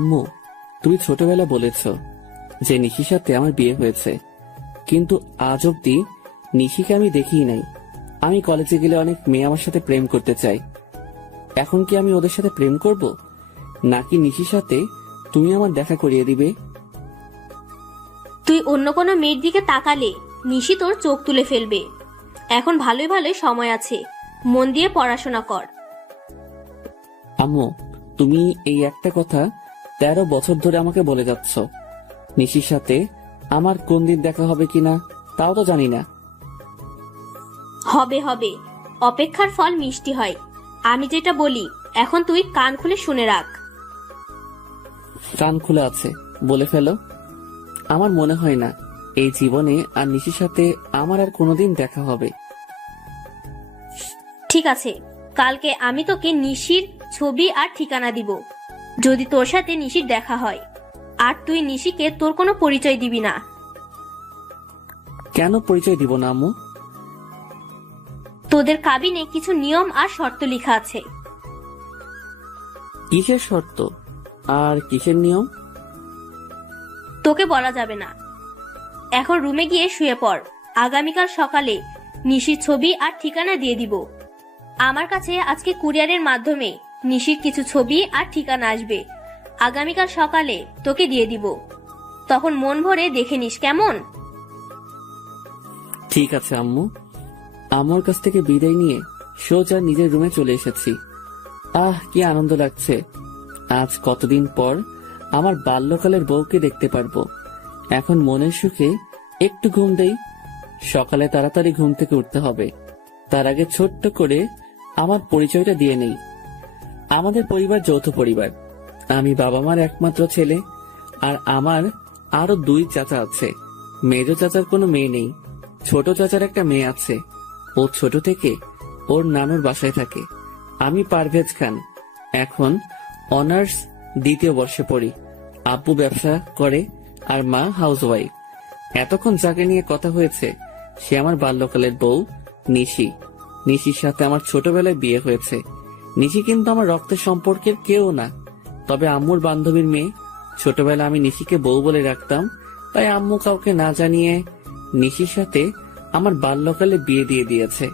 আম্মু, তুমি ছোটবেলা বলেছ যে নিশির সাথে আমার বিয়ে হয়েছে, কিন্তু আজ অব্দি নিশিকে আমি দেখিই নাই। আমি কলেজে গেলে অনেক মেয়ে আমার সাথে প্রেম করতে চাই। এখন কি আমি ওদের সাথে প্রেম করব, নাকি নিশির সাথে তুমি আমার দেখা করিয়ে দিবে? তুই অন্য কোনো মেয়ের দিকে তাকালে নিশি তোর চোখ তুলে ফেলবে। এখন ভালোই ভালোই সময় আছে, মন দিয়ে পড়াশোনা কর। আম্মু, তুমি এই একটা কথা 13 বছর ধরে আমাকে বলে যাচ্ছ। নিশির সাথে আমার কোন দিন দেখা হবে কিনা তাও তো জানি না। হবে হবে, অপেক্ষার ফল মিষ্টি হয়। আমি যেটা বলি এখন তুই কান খুলে শুনে রাখ। কান খুলে আছে, বলে ফেলো। আমার মনে হয় না এই জীবনে আর নিশির সাথে আমার আর কোনোদিন দেখা হবে। ঠিক আছে, কালকে আমি তোকে নিশির ছবি আর ঠিকানা দিব। যদি তোর সাথে নিশির দেখা হয়, আর তুই নিশিকে তোর কোনো পরিচয় দিবি না। কেন পরিচয় দিব না আম্মু? তোদের কাবিনে কিছু নিয়ম আর শর্ত লেখা আছে। কিসের শর্ত আর কিসের নিয়ম? তোকে বলা যাবে না। এখন রুমে গিয়ে শুয়ে পড়। আগামীকাল সকালে নিশির ছবি আর ঠিকানা দিয়ে দিব। আমার কাছে আজকে কুরিয়ারের মাধ্যমে নিশির কিছু ছবি আর ঠিকানা আসবে। আগামীকাল সকালে তোকে দিয়ে দিব, তখন মন ভরে দেখে নিস, কেমন? ঠিক আছে আম্মু। আমার কাছ থেকে বিদায় নিয়ে সোজা নিজের রুমে চলে এসেছি। কি আনন্দ লাগছে। আজ কতদিন পর আমার বাল্যকালের বউকে দেখতে পারবো। এখন মনের সুখে একটু ঘুম দেই। সকালে তাড়াতাড়ি ঘুম থেকে উঠতে হবে। তার আগে ছোট্ট করে আমার পরিচয়টা দিয়ে নেই। আমাদের পরিবার যৌথ পরিবার। আমি বাবা মার একমাত্র ছেলে, আর আমার আরো 2 চাচা আছে। মেজ চাচার কোনো মেয়ে নেই, ছোট চাচার একটা মেয়ে আছে। ও ছোট থেকে ওর নানুর বাসায় থাকে। আমি পারভেজ খান, এখন অনার্স 2য় বর্ষে পড়ি। আব্বু ব্যবসা করে আর মা হাউসওয়াইফ। এতক্ষণ যাকে নিয়ে কথা হয়েছে সে আমার বাল্যকালের বউ নিশি। নিশির সাথে আমার ছোটবেলায় বিয়ে হয়েছে। নিশি কিন্তু আমার রক্তের সম্পর্কের কেউ না, তবে আম্মুর বান্ধবীর মেয়ে। ছোটবেলা আমি নিশিকে বউ বলে রাখতাম, তাই আম্মু কাউকে না জানিয়ে নিশির সাথে আমার বাল্যকালে বিয়ে দিয়ে দিয়েছে।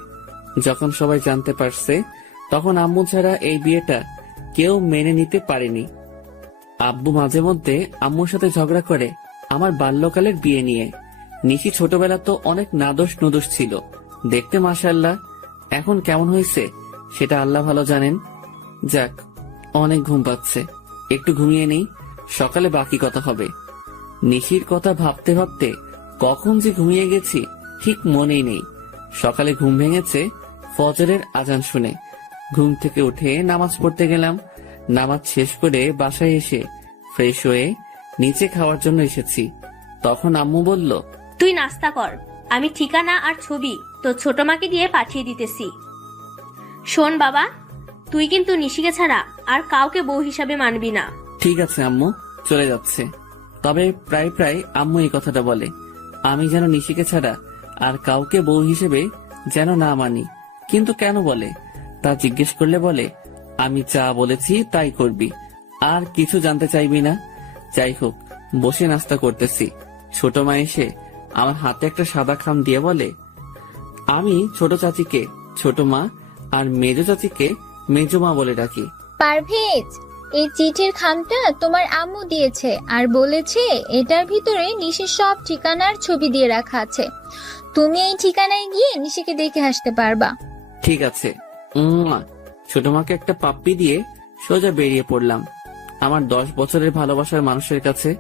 যখন সবাই জানতে পারছে, তখন আম্মু ছাড়া এই বিয়েটা কেউ মেনে নিতে পারেনি। আব্বু মাঝে মধ্যে আম্মুর সাথে ঝগড়া করে আমার বাল্যকালের বিয়ে নিয়ে। নিশি ছোটবেলা তো অনেক নাদোষ নুদোষ ছিল, দেখতে মাশাআল্লাহ। এখন কেমন হয়েছে সেটা আল্লাহ ভালো জানেন। যাক, অনেক ঘুম পাচ্ছে, একটু ঘুমিয়ে নেই, সকালে বাকি কথা হবে। নিশির কথা ভাবতে ভাবতে কখন যে ঘুমিয়ে গেছি ঠিক মনেই নেই। সকালে ঘুম ভেঙেছে ফজরের আজান শুনে। ঘুম থেকে উঠে নামাজ পড়তে গেলাম। নামাজ শেষ করে বাসায় এসে ফ্রেশ হয়ে নিচে খাওয়ার জন্য এসেছি। তখন আম্মু বলল, তুই নাস্তা কর, আমি ঠিকানা আর ছবি তো ছোট মাকে দিয়ে পাঠিয়ে দিতেছি। শোন বাবা, তুই কিন্তু নিশিকে ছাড়া আর কাউকে বউ হিসাবে মানবি না। ঠিক আছে আম্মু, চলে যাচ্ছে। তবে প্রায় প্রায় আম্মু এই কথাটা বলে, আমি যেন নিশিকে ছাড়া আর কাউকে বউ হিসেবে যেন না মানি। কিন্তু কেন বলে তা জিজ্ঞেস করলে বলে, আমি যা বলেছি তাই করবি, আর কিছু জানতে চাইবি না। যাই হোক, বসে নাস্তা করতেছি। ছোট মা এসে আমার হাতে একটা সাদা খাম দিয়ে বলে, আমি ছোট চাচিকে ছোট মা আর মেজো চাচিকে মেজো মা বলে ডাকি। পারভেজ, এই চিঠির খামটা তোমার আম্মু দিয়েছে আর বলেছে এটার ভিতরে নিশির সব ঠিকানার ছবি দিয়ে রাখা আছে। তুমি এই ঠিকানায় গিয়ে নিশিকে দেখে আসতে পারবা। ঠিক আছে। ছোট মাকে একটা পাপ্পি দিয়ে সোজা বেরিয়ে পড়লাম আমার 10 বছরের ভালোবাসার মানুষের কাছে।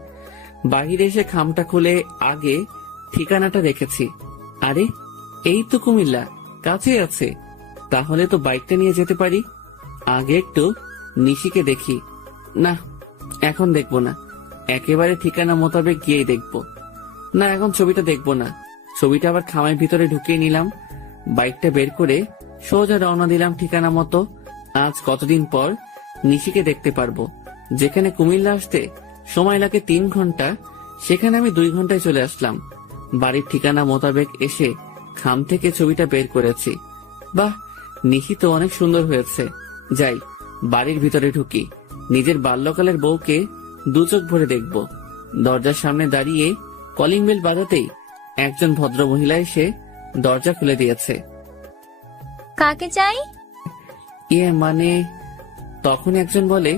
বাহিরে এসে খামটা খুলে আগে ঠিকানাটা রেখেছি। আরে, এই তো কুমিল্লা, কাছে আছে। তাহলে তো বাইকটা নিয়ে যেতে পারি। আগে একটু নিশিকে দেখি। না, এখন দেখবো না, একেবারে ঠিকানা মোতাবেক গিয়েই দেখবো। না, এখন ছবিটা দেখবো না। ছবিটা আবার খামের ভিতরে ঢুকিয়ে নিলাম। বাইকটা বের করে সোজা রওনা দিলাম ঠিকানা মতো। আজ কতদিন পর নিশিকে দেখতে পারবো। যেখানে কুমিল্লা আসতে সময় লাগে 3 ঘন্টা, সেখানে আমি 2 ঘন্টায় চলে আসলাম। বাড়ির ঠিকানা মোতাবেক এসে খাম থেকে ছবিটা বের করেছি। বাহ, নিশি তো অনেক সুন্দর হয়েছে। যাই, বাড়ির ভিতরে ঢুকি। নিজের বাল্যকালের বউকে দু চোখ ভরে দেখব। দরজার সামনে দাঁড়িয়ে কলিং বেল বাজাতেই একজন ভদ্র মহিলা এসে দরজা খুলে দিয়েছে। কাকে চাই? মানে তখন একজন বলে,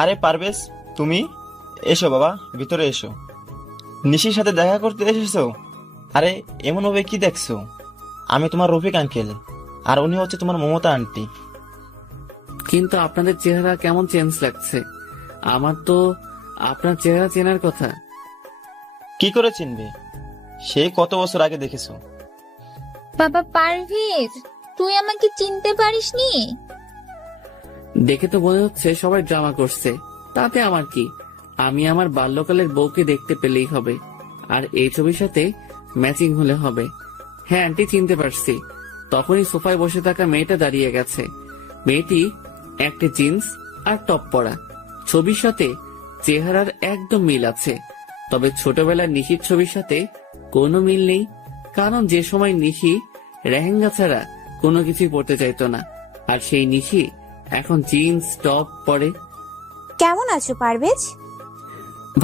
আরে পারভেজ, তুমি? এসো বাবা, ভিতরে এসো। নিশির সাথে দেখা করতে এসেছো? আরে এমন ভাবে কি দেখছো? আমি তোমার রফিক আঙ্কেল, আর উনি হচ্ছে তোমার মমতা আন্টি। কিন্তু আপনাদের চেহারা কেমন চেঞ্জ লাগছে। আমার তো আপনার চেহারা চেনার কথা। কি করে চিনবে? সেই কত বছর আগে দেখেছো। বাবা পারভেজ, তুই আমাকে চিনতে পারিসনি? দেখে তো মনে হচ্ছে সবাই ড্রামা করছে, তাতে আমার কি? আমি আমার বাল্যকালের বউকে দেখতে পেলেই হবে, আর এই ছবির সাথে ম্যাচিং হলে হবে। হ্যাঁ আন্টি, চিনতে পারছি। তখনই সোফায় বসে থাকা মেয়েটা দাঁড়িয়ে গেছে। মেয়েটি একটা জিন্স আর টপ পরা। ছবির সাথে চেহারার একদম মিল আছে, তবে ছোটবেলার নিশির ছবির সাথে কোনো মিল নেই। কারণ যে সময় নিশি লেহেঙ্গা ছাড়া কোনো কিছুই পরতে চাইতো না, আর সেই নিশি এখন জিন্স টপ পরে। কেমন আছো পারভেজ?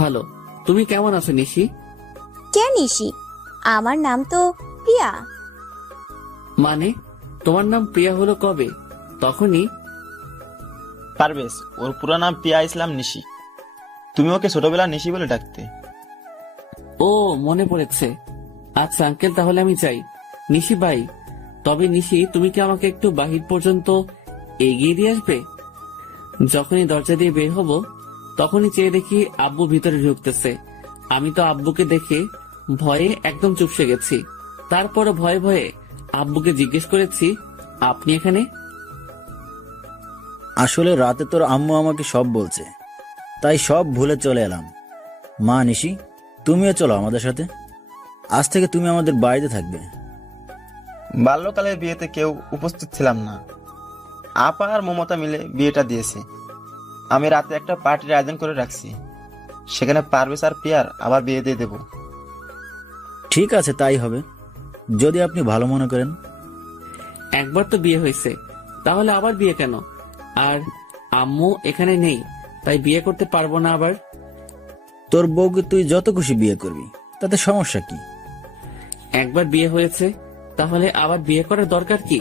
ভালো, তুমি কেমন আছো নিশি? কে নিশি? আমার নাম তো প্রিয়া। মানে তোমার নাম প্রিয়া হলো কবে? তখনই পারভেজ, ওর পুরো নাম পিয়া ইসলাম নিশি। তুমি ওকে ছোটবেলা নিশি বলে ডাকতে। ও মনে পড়েছে। আচ্ছা আঙ্কেল, তাহলে আমি যাই। নিশি বাই। তবে নিশি, তুমি কি আমাকে একটু বাহির পর্যন্ত এগিয়ে দিয়ে আসবে? যখনই দরজা দিয়ে বের হব তখনই চেয়ে দেখি আব্বু ভিতরে ঢুকতেছে। আমি তো আব্বুকে দেখে ভয়ে একদম চুপসে গেছি। তারপরও ভয়ে ভয়ে আব্বুকে জিজ্ঞেস করেছি, আপনি এখানে? আসলে রাতে তোর আম্মু আমাকে সব বলছে, তাই সব ভুলে চলে এলাম। মা নিশি, তুমিও চলো আমাদের সাথে। আজ থেকে তুমি আমাদের বাড়িতে থাকবে। বাল্যকালের বিয়েতে কেউ উপস্থিত ছিলাম না। আপা আর মমতা মিলে বিয়েটা দিয়েছে। আমি রাতে একটা পার্টির আয়োজন করে রাখছি, সেখানে পারভেজ আর পিয়ার আবার বিয়ে দিয়ে দেবো। ঠিক আছে, তাই হবে, যদি আপনি ভালো মনে করেন। একবার তো বিয়ে হয়েছে, তাহলে আবার বিয়ে কেন? আর আম্মু এখানে নেই, তাই বিয়ে করতে পারবো না আবার। তোর বউকে তুই যত খুশি বিয়ে করবি, তাতে সমস্যা কি? একবার বিয়ে হয়েছে, তাহলে আবার বিয়ে করার দরকার কি?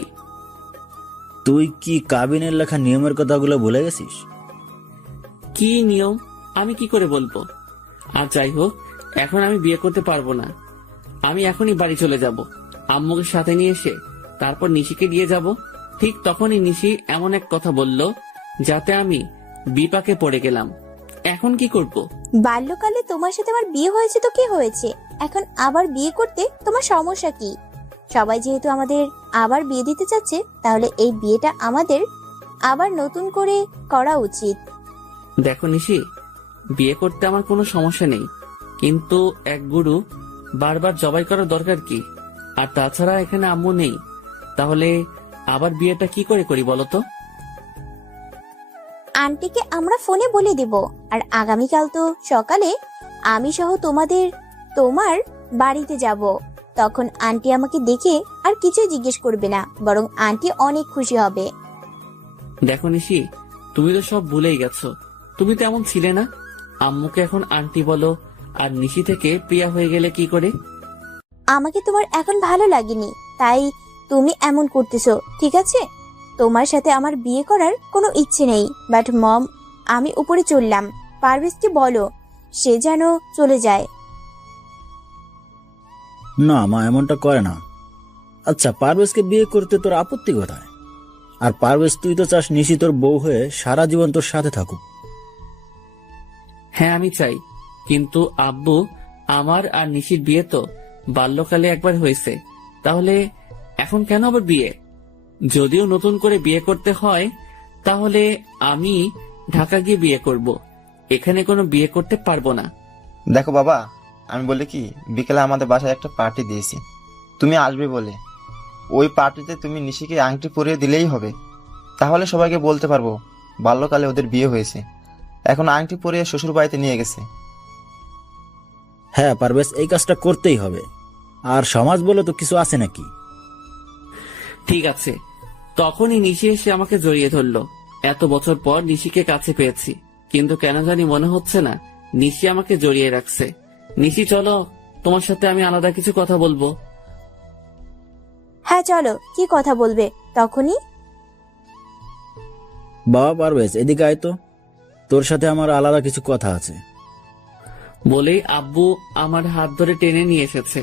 তুই কি কাবিনের লেখা নিয়মের কথাগুলো ভুলে গেছিস? কি নিয়ম আমি কি করে বলবো? আর যাই হোক, এখন আমি বিয়ে করতে পারবো না। আমি এখনই বাড়ি চলে যাব, আম্মুকে সাথে নিয়ে এসে তারপর নিশিকে দিয়ে যাব। ঠিক তখনই নিশি এমন এক কথা বলল যাতে আমি বিপাকে পড়ে গেলাম। এখন কি করব? বাল্যকালে তোমার সাথে আমার বিয়ে হয়েছে তো কি হয়েছে? এখন আবার বিয়ে করতে তোমার সমস্যা কি? সবাই যেহেতু আমাদের আবার বিয়ে দিতে চাচ্ছে, তাহলে এই বিয়েটা আমাদের আবার নতুন করে করা উচিত। দেখো নিশি, বিয়ে করতে আমার কোনো সমস্যা নেই, কিন্তু এক গুরু বারবার জবাই করার দরকার কি? আর তাছাড়া এখানে আম্মু নেই, তাহলে আবার বিয়েটা কি করে করি বলো তো? আন্টিকে আমরা ফোনে বলে দেব, আর আগামীকাল তো সকালে আমি সহ তোমার বাড়িতে যাব। তখন আন্টি আমাকে দেখে আর কিছুই জিজ্ঞেস করবে না, বরং আন্টি অনেক খুশি হবে। দেখো নিশি, তুমি তো সব ভুলেই গেছো। তুমি তো এমন ছিলে না। আম্মুকে এখন আন্টি বলো, আর নিশি থেকে প্রিয়া হয়ে গেলে কি করে? আমাকে তোমার এখন ভালো লাগেনি, তাই তুমি এমন করতেছো, ঠিক আছে? তোমার সাথে আমার বিয়ে করার কোনো ইচ্ছে নেই। বাট মম, আমি উপরে চললাম। পারভেজকে বলো সে যেন চলে যায়। না মা, এমনটা করে না। আচ্ছা, পারভেজকে বিয়ে করতে তোর আপত্তি কোথায়? আর পারভেজ, তুই তো চাস নিশি তোর বউ হয়ে সারা জীবন তোর সাথে থাকুক। হ্যাঁ আমি চাই, কিন্তু আব্বু, আমার আর নিশির বিয়ে তো বাল্যকালে একবার হয়েছে, তাহলে এখন কেন আবার বিয়ে? যদিও নতুন করে বিয়ে করতে হয়, তাহলে আমি ঢাকা গিয়ে বিয়ে করব। এখানে কোনো বিয়ে করতে পারবো না। দেখো বাবা, আমি বলি কি, বিকেলে আমাদের বাসায় একটা পার্টি দিয়েছি, তুমি আসবে বলে। ওই পার্টিতে তুমি নিশিকে আংটি পরিয়ে দিলেই হবে, তাহলে সবাইকে বলতে পারবো বাল্যকালে ওদের বিয়ে হয়েছে। এখন আংটি পরিয়ে শ্বশুর বাড়িতে নিয়ে গেছে। হ্যাঁ পারভেজ, এই কাজটা করতেই হবে। আর সমাজ বলে তো কিছু আছে নাকি? ঠিক আছে। তখনই নিশি এসে আমাকে জড়িয়ে ধরলো। এত বছর পর নিশিকে কাছে পেয়েছি, কিন্তু কেন জানি মনে হচ্ছে না নিশি আমাকে জড়িয়ে রাখছে। নিশি চলো, তোমার সাথে আমি আলাদা কিছু কথা বলবো। হ্যাঁ চলো, কি কথা বলবে তখনই? বাবা পারভেজ, এদিকে আয় তো, তোর সাথে আমার আলাদা কিছু কথা আছে। বলেই আব্বু আমার হাত ধরে টেনে নিয়ে এসেছে।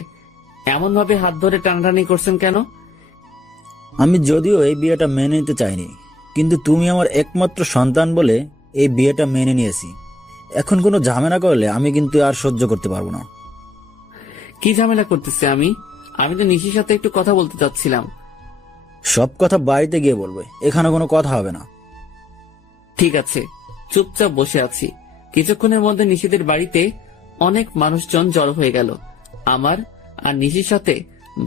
এমন ভাবে হাত ধরে টানাটানি করছেন কেন? আমি যদিও এই বিয়েটা মেনে নিতে চাইনি, কিন্তু তুমি আমার একমাত্র সন্তান বলে এই বিয়েটা মেনে নিয়েছি। এখন কোনো ঝামেলা করলে আমি কিন্তু আর সহ্য করতে পারবো না। কি ঝামেলা করতেছে আমি? আমি তো নিশির সাথে একটু কথা বলতে চাচ্ছিলাম। সব কথা বাড়িতে গিয়ে বলবে, এখানে কোনো কথা হবে না। ঠিক আছে, চুপচাপ বসে আছি। কিছুক্ষণের মধ্যে নিশিদের বাড়িতে অনেক মানুষজন জড়ো হয়ে গেল। আমার আর নিশির সাথে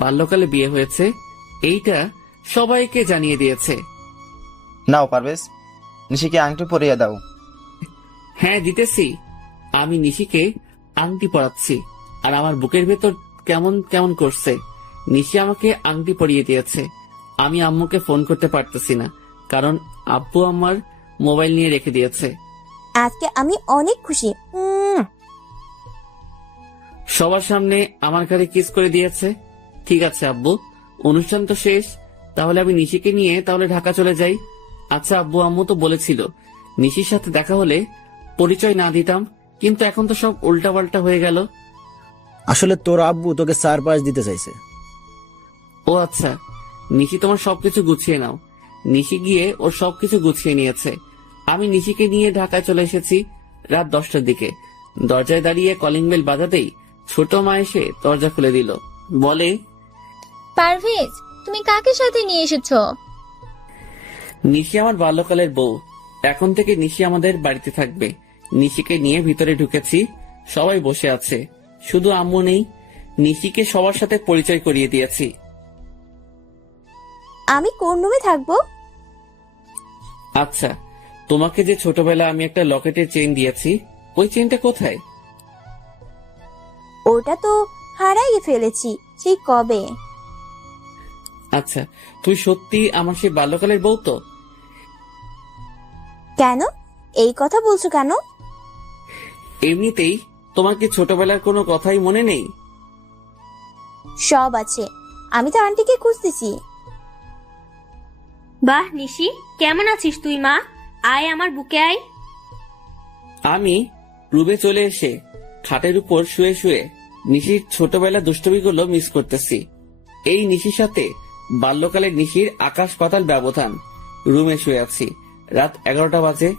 বাল্যকালে বিয়ে হয়েছে এইটা সবাইকে জানিয়ে দিয়েছে। নাও পারভেজ, নিশিকে আংটি পরিয়ে দাও। হ্যাঁ দিতেছি। আমি নিশিকে আংটি পরাচ্ছি আর আমার বুকের ভেতর কেমন কেমন করছে। নিশি আমাকে আংটি পরিয়ে দিয়েছে। আমি আম্মুকে ফোন করতে পারতেছি না, কারণ আব্বু আমার মোবাইল নিয়ে রেখে দিয়েছে। আজকে আমি অনেক খুশি। সবার সামনে আমার ঘরে কিস করে দিয়েছে। ঠিক আছে আব্বু, অনুষ্ঠান তো শেষ, তাহলে আমি নিশিকে নিয়ে তাহলে ঢাকা চলে যাই। আচ্ছা আব্বু, আম্মু তো বলেছিল নিশির সাথে দেখা হলে পরিচয় না দিতাম, কিন্তু এখন তো সব উল্টাপাল্টা হয়ে গেল। আসলে তোর আব্বু তোকে সারপ্রাইজ দিতে চাইছে। ও আচ্ছা, নিশি তোমার সবকিছু গুছিয়ে নাও। নিশি গিয়ে ওর সবকিছু গুছিয়ে নিয়েছে। আমি নিশিকে নিয়ে ঢাকায় চলে এসেছি রাত 10টার দিকে। দরজায় দাঁড়িয়ে কলিং বেল বাজাতেই ছোট মা এসে দরজা খুলে দিল। বলে, পারভেজ, তুমি কাকে সাথে নিয়ে এসেছো? নিশি আমার বাল্যকালের বউ। এখন থেকে নিশি আমাদের বাড়িতে থাকবে। নিশিকে নিয়ে ভিতরে ঢুকেছি, সবাই বসে আছে, শুধু আম্মু নেই। নিশিকে সবার সাথে পরিচয় করিয়ে দিয়েছি। আমি কোন রুমে থাকবো? আচ্ছা, তোমাকে যে ছোটবেলা আমি একটা লকেটের চেইন দিয়েছি, ওই চেইনটা কোথায়? ওটা তো হারাই ফেলেছি সেই কবে। আচ্ছা, তুই সত্যি আমার সেই বাল্যকালের বউ তো? কেন এই কথা বলছো কেন? এমনিতেই। তোমার কি ছোটবেলার কোনো কথাই মনে নেই? সব আছে, আমি তো আন্টিকে খুঁজতেছি। বাহ নিশি, কেমন আছিস তুই মা? আয় আমার বুকে আয়। আমি রুমে চলে এসে খাটের উপর শুয়ে শুয়ে নিশির ছোটবেলা দুষ্টমিগুলো মিস করতেছি। এই নিশির সাথে বাল্যকালের নিশির আকাশ পাতাল ব্যবধান। রুমে শুয়ে আছি, রাত 11টা বাজে।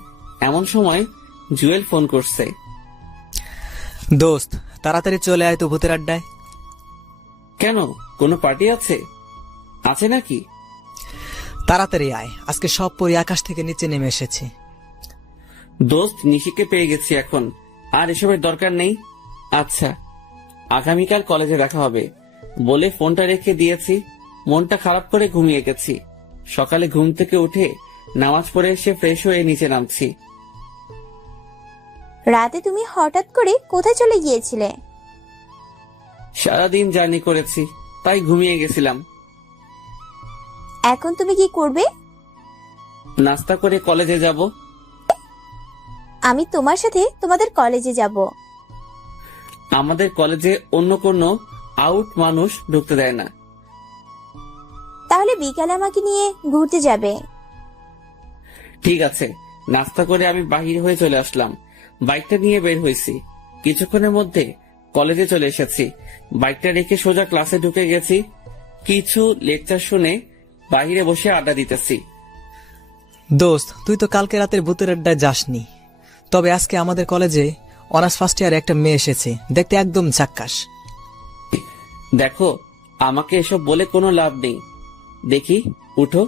এমন সময় জুয়েল ফোন করছে। দোস্ত, তাড়াতাড়ি চলে আয় তো ভূতের আড্ডায়। কেন, কোনো পার্টি আছে? আছে নাকি? তাড়াতাড়ি আয়, আজকে সব পরি আকাশ থেকে নিচে নেমে এসেছে। দোস্ত, নিশিকে পেয়ে গেছি, এখন আর এসবের দরকার নেই। আচ্ছা, আগামীকাল কলেজে দেখা হবে বলে ফোনটা রেখে দিয়েছি। মনটা খারাপ করে ঘুমিয়ে গেছি। সকালে ঘুম থেকে উঠে নামাজ পড়ে এসে ফ্রেশ হয়ে নিচে নামছি। রাতে তুমি হঠাৎ করে কোথায় চলে গিয়েছিলে? সারাদিন জার্নি করেছি, তাই ঘুমিয়ে গেছিলাম। এখন তুমি কি করবে? নাস্তা করে কলেজে যাব। আমি তোমার সাথে তোমাদের কলেজে যাব। আমাদের কলেজে অন্য কোনো আউট মানুষ ঢুকতে দেয় না। তাহলে বিকালে আমাকে নিয়ে ঘুরতে যাবে। ঠিক আছে। নাস্তা করে আমি বাহির হয়ে চলে আসলাম। বাইকটা নিয়ে বের হয়েছি। কিছুক্ষণের মধ্যে কলেজে চলে এসেছি। বাইকটা রেখে সোজা ক্লাসে ঢুকে গেছি। কিছু লেকচার শুনে বাইরে বসে আড্ডা দিতেছি। দোস্ত, তুই তো কালকে রাতের ভূতের আড্ডায় যাসনি, তবে আজকে আমাদের কলেজে অনার্স ফার্স্ট ইয়ারে একটা মেয়ে এসেছে, দেখতে একদম ঝাক্কাস। দেখো, আমাকে এসব বলে কোনো লাভ নেই। দেখি, উঠো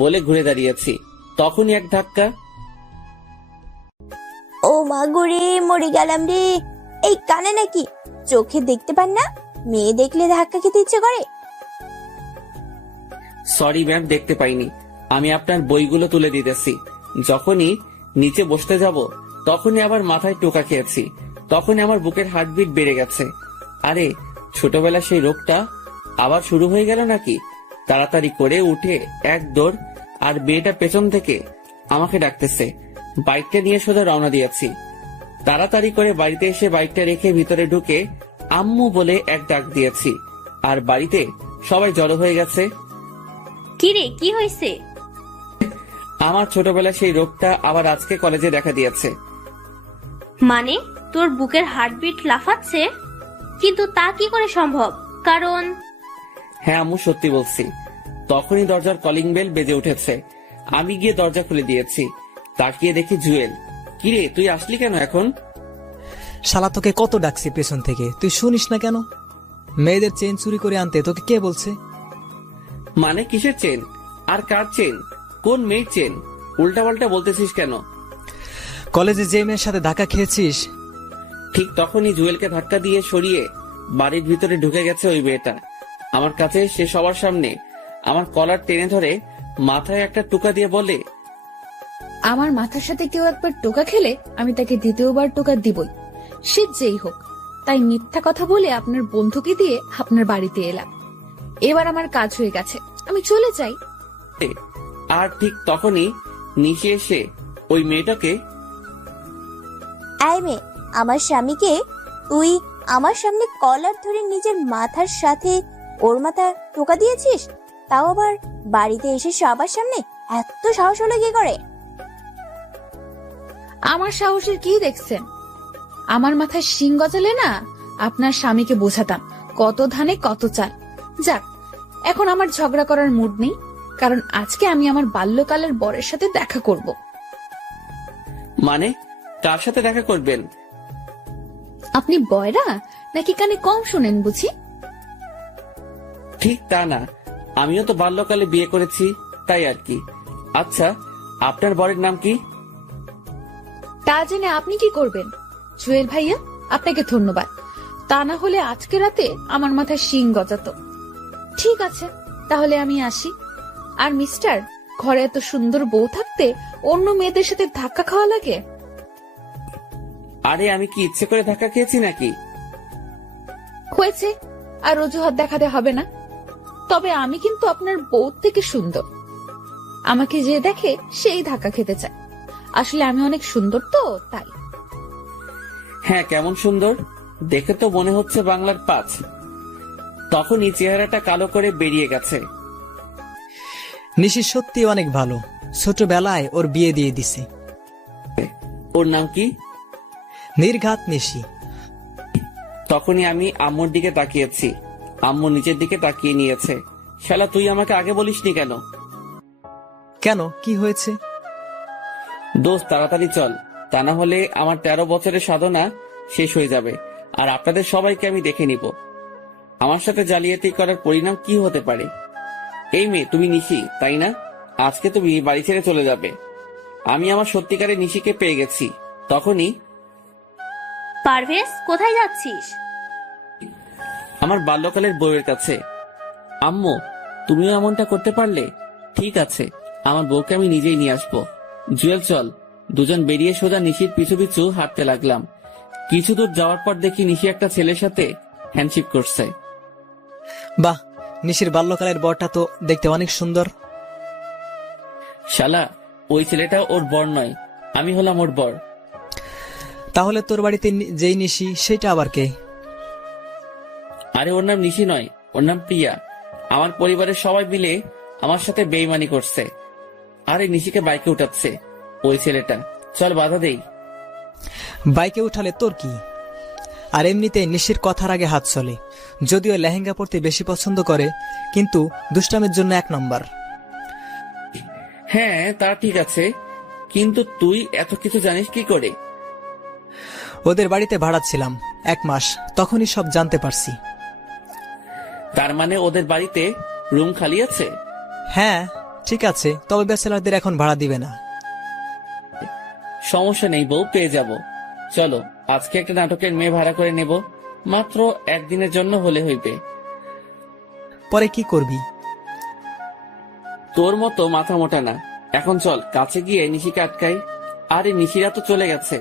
বলে ঘুরে দাঁড়িয়েছি, তখনই এক ধাক্কা। ও মা গো রে, মরে গেলাম রে। এই কানে নাকি চোখে দেখতে পান না? মেয়ে দেখলে ধাক্কা খেতে ইচ্ছে করে। সরি ম্যাম, দেখতে পাইনি। আমি আপনার বইগুলো তুলে দিতেছি। যখনই নিচে বসতে যাব তখনই আবার মাথায় টোকা খেয়েছি। তখনই আমার বুকের হার্টবিট বেড়ে গেছে। আরে, ছোটবেলা সেই রোগটা আবার শুরু হয়ে গেল নাকি? তাড়াতাড়ি করে উঠে এক দৌড়, আর মেয়েটা পেছন থেকে আমাকে ডাকতেছে। বাইকটা নিয়ে সোজা রওনা দিয়েছি। তাড়াতাড়ি করে বাড়িতে এসে বাইকটা রেখে ভিতরে ঢুকে আম্মু বলে এক ডাক দিয়েছি, আর বাড়িতে সবাই জড়ো হয়ে গেছে। কিরে, কি হয়েছে? আমার ছোটবেলা সেই রোগটা আবার আজকে কলেজে দেখা দিয়েছে। মানে তোর বুকের হার্টবিট লাফাচ্ছে? কিন্তু তা কি করে সম্ভব? কারণ হ্যাঁ আম্মু, সত্যি বলছি। তখনই দরজার কলিং বেল বেজে উঠেছে। আমি গিয়ে দরজা খুলে দিয়েছি। তাকিয়ে দেখি জুয়েল। কিরে, তুই আসলি কেন এখন? শালা তোকে কত ডাকছি পেছন থেকে, তুই শুনিস না কেন? মেয়েদের চেন চুরি করে আনতে তোকে কে বলছে? মানে কিসের চেন? আর কার চেন? কোন মেয়ের চেন? উল্টা পাল্টা বলতেছিস কেন? কলেজে যে মেয়ের সাথে ধাক্কা খেয়েছিস, ঠিক তখনই জুয়েলকে ধাক্কা দিয়ে সরিয়ে বাড়ির ভিতরে ঢুকে গেছে ওই মেয়েটা। আমার কাছে সে সবার সামনে আমার কলার টেনে ধরে মাথায় একটা টোকা দিয়ে বলে, আমার মাথার সাথে কেউ একবার টোকা খেলে আমি তাকে দ্বিতীয়বার টোকা দিবই, সে যেই হোক। তাই মিথ্যা কথা বলে আপনার বন্ধুকে দিয়ে আপনার বাড়িতে এলাম। এবার আমার কাজ হয়ে গেছে, আমি চলে যাই। আর ঠিক তখনই নিচে এসে ওই মেয়েটাকে, আয় মেয়ে, আমার স্বামীকে তুই আমার সামনে কলার ধরে নিজের মাথার সাথে ওর মাথা টোকা দিয়েছিস, তাও আবার বাড়িতে এসে সবার সামনে? এত সাহস হলো কি করে? আমার সাহসের কি দেখছেন? আমার মাথায় শিং গজালে না আপনার স্বামীকে বোঝাতাম কত ধানে কত চাল। যাক, এখন আমার ঝগড়া করার মুড নেই, কারণ আজকে আমি আমার বাল্যকালের বরের সাথে দেখা করব। মানে কার সাথে দেখা করবেন? আপনি বয়রা নাকি কানে কম শোনেন বুঝি? ঠিক তা না, আমিও তো বাল্যকালে বিয়ে করেছি, তাই আর কি। আচ্ছা, আপনার বরের নাম কি? তা জেনে আপনি কি করবেন? জুয়েল ভাইয়া, আপনাকে ধন্যবাদ। তা না হলে আজকে রাতে আমার মাথায় শিং গজাতো। ঠিক আছে, তাহলে আমি আসি। আর মিস্টার, ঘরে এত সুন্দর বউ থাকতে অন্য মেয়েদের সাথে ধাক্কা খাওয়া লাগে? আরে আমি কি ইচ্ছে করে ধাক্কা খেয়েছি নাকি? হয়েছে, আর অজুহাত দেখাতে হবে না। তবে আমি কিন্তু আপনার বউ থেকে সুন্দর। আমাকে যে দেখে সেই ধাক্কা খেতে চায়। আসলে আমি অনেক সুন্দর তো, তাই। হ্যাঁ, কেমন সুন্দর! দেখে তো মনে হচ্ছে বাংলার 5। তখনই চেহারাটা কালো করে বেরিয়ে গেছে। নিশি সত্যি অনেক ভালো, ছোটবেলায় ওর বিয়ে দিয়ে দিছে। ওর নাম কি? নির্ঘাত নিশি। তখনই আমি আম্মুর দিকে তাকিয়েছি। আম্মু নিচের দিকে তাকিয়ে নিয়েছে। শালা, তুই আমাকে আগে বলিসনি কেন? কেন, কি হয়েছে? দোস্ত, তাড়াতাড়ি চল, তা না হলে আমার 13 বছরের সাধনা শেষ হয়ে যাবে, আর আপনাদের সবাইকে আমি দেখে নিব। আমার সাথে জালিয়াতি করার পরিণাম কি হতে পারে। এই মেয়ে, তুমি নিশি তাই না? আজকে তুমি বাড়ি ছেড়ে চলে যাবে। আমি আমার সত্যিকারের নিশিকে পেয়ে গেছি। তখনই, পারভেজ, কোথায় যাচ্ছিস? আমার বাল্যকালের বউয়ের কাছে। আম্মু, তুমিও এমনটা করতে পারলে? ঠিক আছে, আমার বউকে আমি নিজেই নিয়ে আসবো। জুয়েল, চল। দুজন বেরিয়ে সোজা নিশির পিছু পিছু হাঁটতে লাগলাম। কিছু দূর যাওয়ার পর দেখি নিশি একটা ছেলের সাথে হ্যান্ডশেক করছে। বাহ, নিশির বাল্যকালের বরটা তো দেখতে অনেক সুন্দর। শালা, ওই ছেলেটা ওর বর নয়, আমি হলাম ওর বর। তাহলে তোর বাড়িতে যেই নিশি, সেটা আবার কে? আরে, ওর নাম নিশি নয়, ওর নাম প্রিয়া। আমার পরিবারের সবাই মিলে আমার সাথে বেইমানি করছে। আরে, নিশিকে বাইকে উঠাচ্ছে ওই ছেলেটা। চল, বাধা দেই। বাইকে উঠালে তোর কি? আর এমনিতে নিশির কথার আগে হাত চলে। যদিও লেহেঙ্গা পরতে বেশি পছন্দ করে, কিন্তু দুষ্টামের জন্য 1 নম্বর। হ্যাঁ, তা ঠিক আছে, কিন্তু তুই এত কিছু জানিস কি করে? ওদের বাড়িতে ভাড়া ছিলাম 1 মাস, তখনই সব জানতে পারছি। তার মানে ওদের বাড়িতে রুম খালি আছে? হ্যাঁ, ঠিক আছে, তবে ব্যাচেলারদের এখন ভাড়া দিবে না। সমস্যা নেই বউ, পেয়ে যাব। চলো, আজকে একটা নাটকের মেয়ে ভাড়া করে নেব, মাত্র 1 দিনের জন্য হলে হইবে। পরে কি করবি? তোর মতো মাথা মোটা না। এখন চল, কাছে গিয়ে নিশিকে আটকাই। আরে, নিশিরা তো চলে গেছে।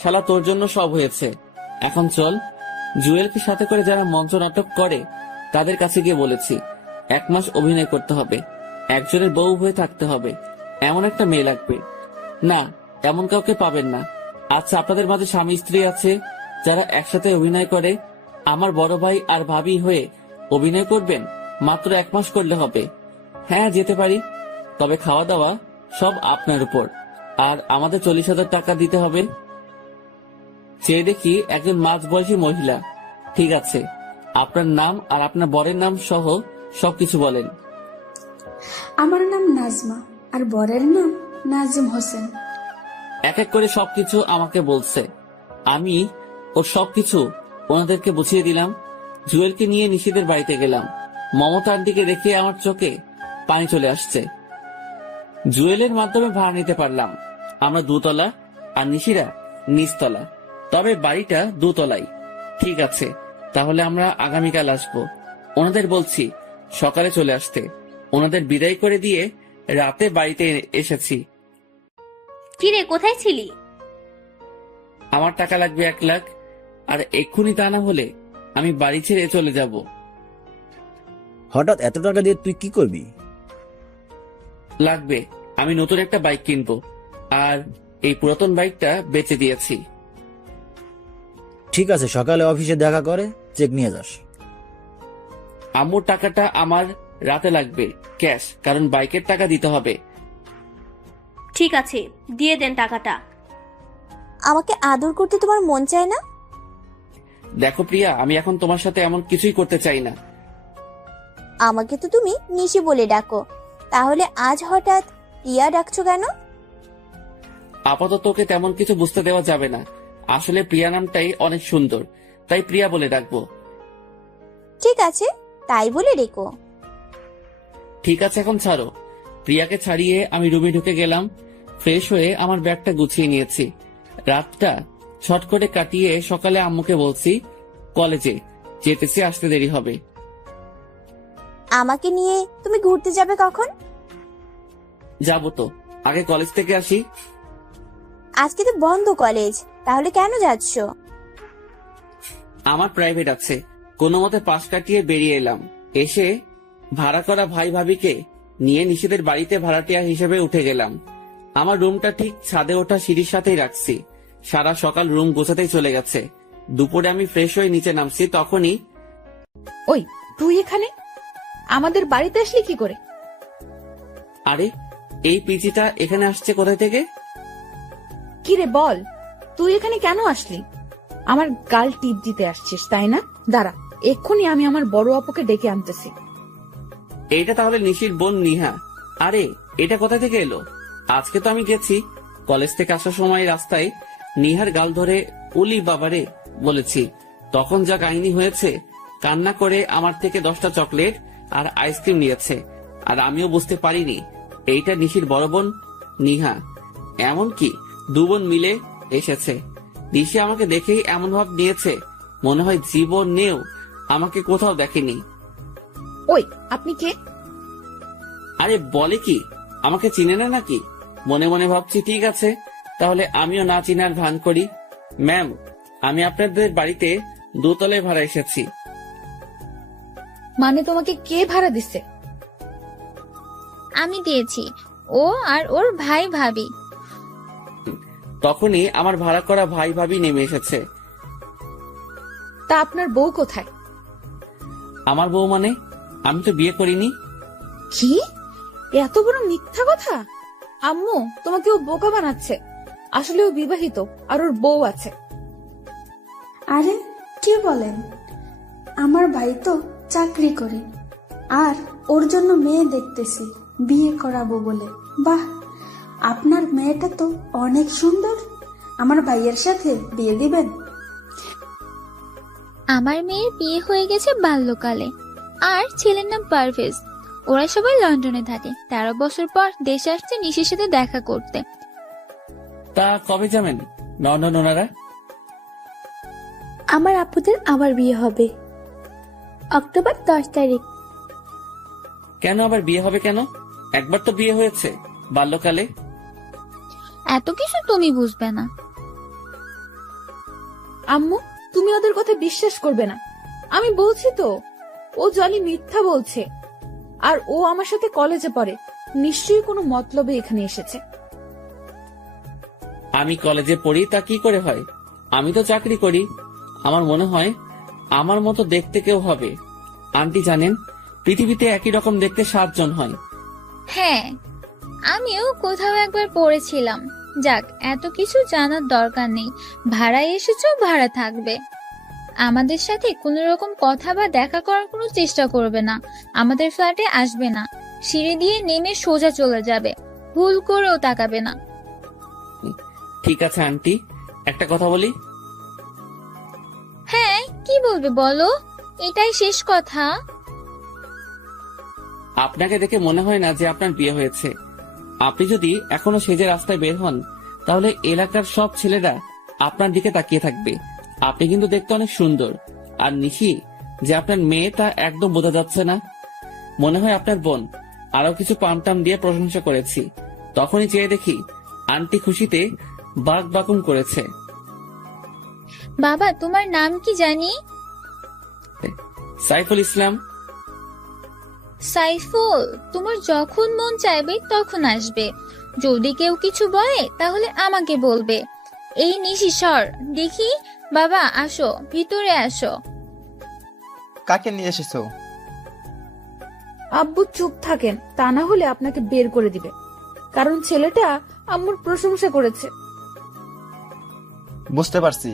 শালা, তোর জন্য সব হয়েছে। এখন চল। জুয়েলকে সাথে করে যারা মঞ্চ নাটক করে তাদের কাছে গিয়ে বলেছি 1 মাস অভিনয় করতে হবে, একজনের বউ হয়ে থাকতে হবে, এমন একটা মেয়ে লাগবে। না, এমন কাউকে পাবেন না। আচ্ছা, আপনাদের মাঝে স্বামী স্ত্রী আছে যারা একসাথে অভিনয় করে? আমার বড় ভাই আর ভাবি হয়ে অভিনয় করবেন? মাত্র 1 মাস করলে হবে। হ্যাঁ, যেতে পারি, তবে খাওয়া দাওয়া সব আপনার উপর, আর আমাদের 40,000 টাকা দিতে হবে। চেয়ে দেখি একজন মাঝবয়সী মহিলা। ঠিক আছে, আপনার নাম আর আপনার বরের নাম সহ সবকিছু বলেন। আমার নাম নাজমা আর বরের নাম নাজিম হোসেন। এক এক করে সবকিছু আমাকে বলছে। আমি ওর সবকিছু ওনাদেরকে বুঝিয়ে দিলাম। জুয়েলকে নিয়ে নিশিদের বাড়িতে গেলাম। মমতা আন্টিকে দেখে আমার চোখে পানি চলে আসছে। জুয়েলের মাধ্যমে ভাড়া নিতে পারলাম। আমরা 2 তলা আর নিশিরা নিচতলা, তবে বাড়িটা 2 তলাই। ঠিক আছে, তাহলে আমরা আগামীকাল আসবো। ওনাদের বলছি সকালে চলে আসতে। ওনাদের বিদায় করে দিয়ে রাতে বাড়িতে এসেছি। কিরে, কোথায় ছিলি? আমার টাকা লাগবে 1 লাখ, আর এক্ষুনি তা না হলে আমি বাড়ি ছেড়ে চলে যাব। হঠাৎ এত টাকা দিয়ে তুই কি করবি? লাগবে, আমি নতুন একটা বাইক কিনবো, আর এই পুরাতন বাইকটা বেচে দিয়েছি। ঠিক আছে, সকালে অফিসে দেখা করে চেক নিয়ে যাস। আম্মুর টাকাটা আমার রাতে লাগবে ক্যাশ, কারণ বাইকের টাকা দিতে হবে। ঠিক আছে, দিয়ে দেন টাকাটা। আমাকে আদর করতে তোমার মন চায় না? দেখো প্রিয়া, আমি এখন তোমার সাথে এমন কিছুই করতে চাই না। আমাকে তো তুমি নিশি বলে ডাকো, তাহলে আজ হঠাৎ প্রিয়া ডাকছো কেন? আপাতত ওকে তেমন কিছু বুঝতে দেওয়া যাবে না। আসলে প্রিয়া নামটাই অনেক সুন্দর, তাই প্রিয়া বলে ডাকবো। ঠিক আছে, তাই বলে রেখো। ঠিক আছে, এখন ছাড়ো। প্রিয়াকে ছাড়িয়ে আমি রুমে ঢুকে গেলাম। ফ্রেশ হয়ে আমার ব্যাগটা গুছিয়ে নিয়েছি। রাতটা ছট করে কাটিয়ে সকালে আম্মুকে বলছি কলেজে যেতেছি, আসতে দেরি হবে। আমাকে নিয়ে তুমি ঘুরতে যাবে কখন? যাবো তো, আগে কলেজ থেকে আসি। আজকে তো বন্ধ কলেজ, তাহলে কেন যাচ্ছ? আমার প্রাইভেট আছে, কোনো মতে পাশ কাটিয়ে বেরিয়ে এলাম। এসে ভাড়া করা ভাই ভাবিকে নিয়ে নিশিদের বাড়িতে ভাড়াটিয়া হিসেবে উঠে গেলাম। আমার রুমটা ঠিক ছাদে ওঠা সিঁড়ির সাথেই রাখছি। সারা সকাল রুম গোছাতেই চলে গেছে। দুপুরে আমি ফ্রেশ হয়ে নিচে নামছি, তখনই ওই তুই এখানে আমাদের বাড়িতে আসলি কি করে? আরে, এই পিচিটা এখানে আসছে কোথায় থেকে? কি রে বল, তুই এখানে কেন আসলি? আমার গাল টিপ দিতে আসছিস তাই না? দাঁড়া, এক্ষুনি আমি আমার বড় আপুকে ডেকে আনতেছি। এইটা তাহলে নিশির বোন নিহা। আরে, এটা কোথা থেকে এলো? আজকে তো আমি গেছি কলেজ থেকে আসার সময় রাস্তায় নিহার গাল ধরে উলি বাবারে বলেছি। তখন যা কাহিনী হয়েছে, কান্না করে আমার থেকে 10টা চকলেট আর আইসক্রিম নিয়েছে, আর আমিও বুঝতে পারিনি এইটা নিশির বড় বোন নিহা। এমনকি 2 বোন মিলে এসেছে। নিশি আমাকে দেখেই এমন ভাব নিয়েছে, মনে হয় জীবনেও আমাকে কোথাও দেখেনি। ওই আপনি কে? আরে বলে কি, আমাকে চিনে না নাকি? মনে মনে ভাবছি, ঠিক আছে তাহলে আমিও না চিনার ভান করি। ম্যাম, আমি আপনাদের বাড়িতে 2 তলায় ভাড়া এসেছি। মানে তোমাকে কে ভাড়া দিচ্ছে? আমি দিয়েছি, ও আর ওর ভাই ভাবি। তখনই আমার ভাড়া করা ভাই ভাবি নেমে এসেছে। তা আপনার বউ কোথায়? আমার বউ মানে? আমি তো বিয়ে করিনি। কি এত বড় মিথ্যা কথা! আম্মু, তোমাকে ও বোকা বানাচ্ছে। আসলে ও বিবাহিত আর ওর বউ আছে। আরে কি বলেন? আমার ভাই তো চাকরি করে, আর ওর জন্য মেয়ে দেখতেছি বিয়ে করাবো বলে। বাহ, আপনার মেয়েটা তো অনেক সুন্দর। আমার ভাইয়ের সাথে বিয়ে দিবেন? আমার মেয়ের বিয়ে হয়ে গেছে বাল্যকালে, আর ছেলের নাম পারভেজ। ওরা সবাই লন্ডনে থাকে। 13 বছর পর দেশে আসছে নিশির সাথে দেখা করতে। তা কবে যাবেন লন্ডন ওনারা? আমার আপুদের আবার বিয়ে হবে অক্টোবর 10 তারিখ। কেন আবার বিয়ে হবে কেন? একবার তো বিয়ে হয়েছে বাল্যকালে। এত কিছু তুমি বুঝবে না। আম্মু, তুমি ওদের কথা বিশ্বাস করবে না। আমি বলছি তো, ও জলি মিথ্যা বলছে। আর ও আমার সাথে কলেজে পড়ে, নিশ্চয়ই কোনো মতলবে এখানে এসেছে। আমি কলেজে পড়ি তা কি করে হয়? আমি তো চাকরি করি। আমার মনে হয় আমার মতো দেখতে কেউ হবে। আন্টি জানেন, পৃথিবীতে একই রকম দেখতে 7 জন হয়। হ্যাঁ, আমিও কোথাও একবার পড়েছিলাম। যাক, এত কিছু জানার দরকার নেই। ভাড়ায় এসেছো, ভাড়া থাকবে। আমাদের সাথে কোনো রকম কথা বা দেখা করার কোনো চেষ্টা করবে না। আমাদের ফ্ল্যাটে আসবে না। সিঁড়ি দিয়ে নেমে সোজা চলে যাবে। ভুল করেও তাকাবে না। ঠিক আছে আন্টি, একটা কথা বলি। হ্যাঁ, কি বলবে বলো? এটাই শেষ কথা। আপনাকে দেখে মনে হয় না যে আপনার বিয়ে হয়েছে। আপনি যদি এখনো সেজে রাস্তায় বের হন, তাহলে এলাকার সব ছেলেরা আপনার দিকে তাকিয়ে থাকবে। আপনি কিন্তু দেখতে অনেক সুন্দর। আর নিশি যে আপনার মেয়ে তা একদম বোঝা যাচ্ছে না। মনে হয় আপনার বোন। আরো কিছু পামটাম দিয়ে প্রশংসা করেছি, তখনই চেয়ে দেখি আন্টি খুশিতে বাক বাকুম করেছে। বাবা, তোমার নাম কি জানি? সাইফুল ইসলাম। সাইফুল, তোমার যখন মন চাইবে তখন আসবে। যদি কেউ কিছু বলে তাহলে আমাকে বলবে। এই নিশি সর দেখি। বাবা আসো, ভিতরে আসো। কাকে নিয়ে এসেছো? আব্বু চুপ থাকেন, তা না হলে আপনাকে বের করে দিবে। কারণ ছেলেটা আম্মুর প্রশংসা করেছে। বুঝতে পারছি,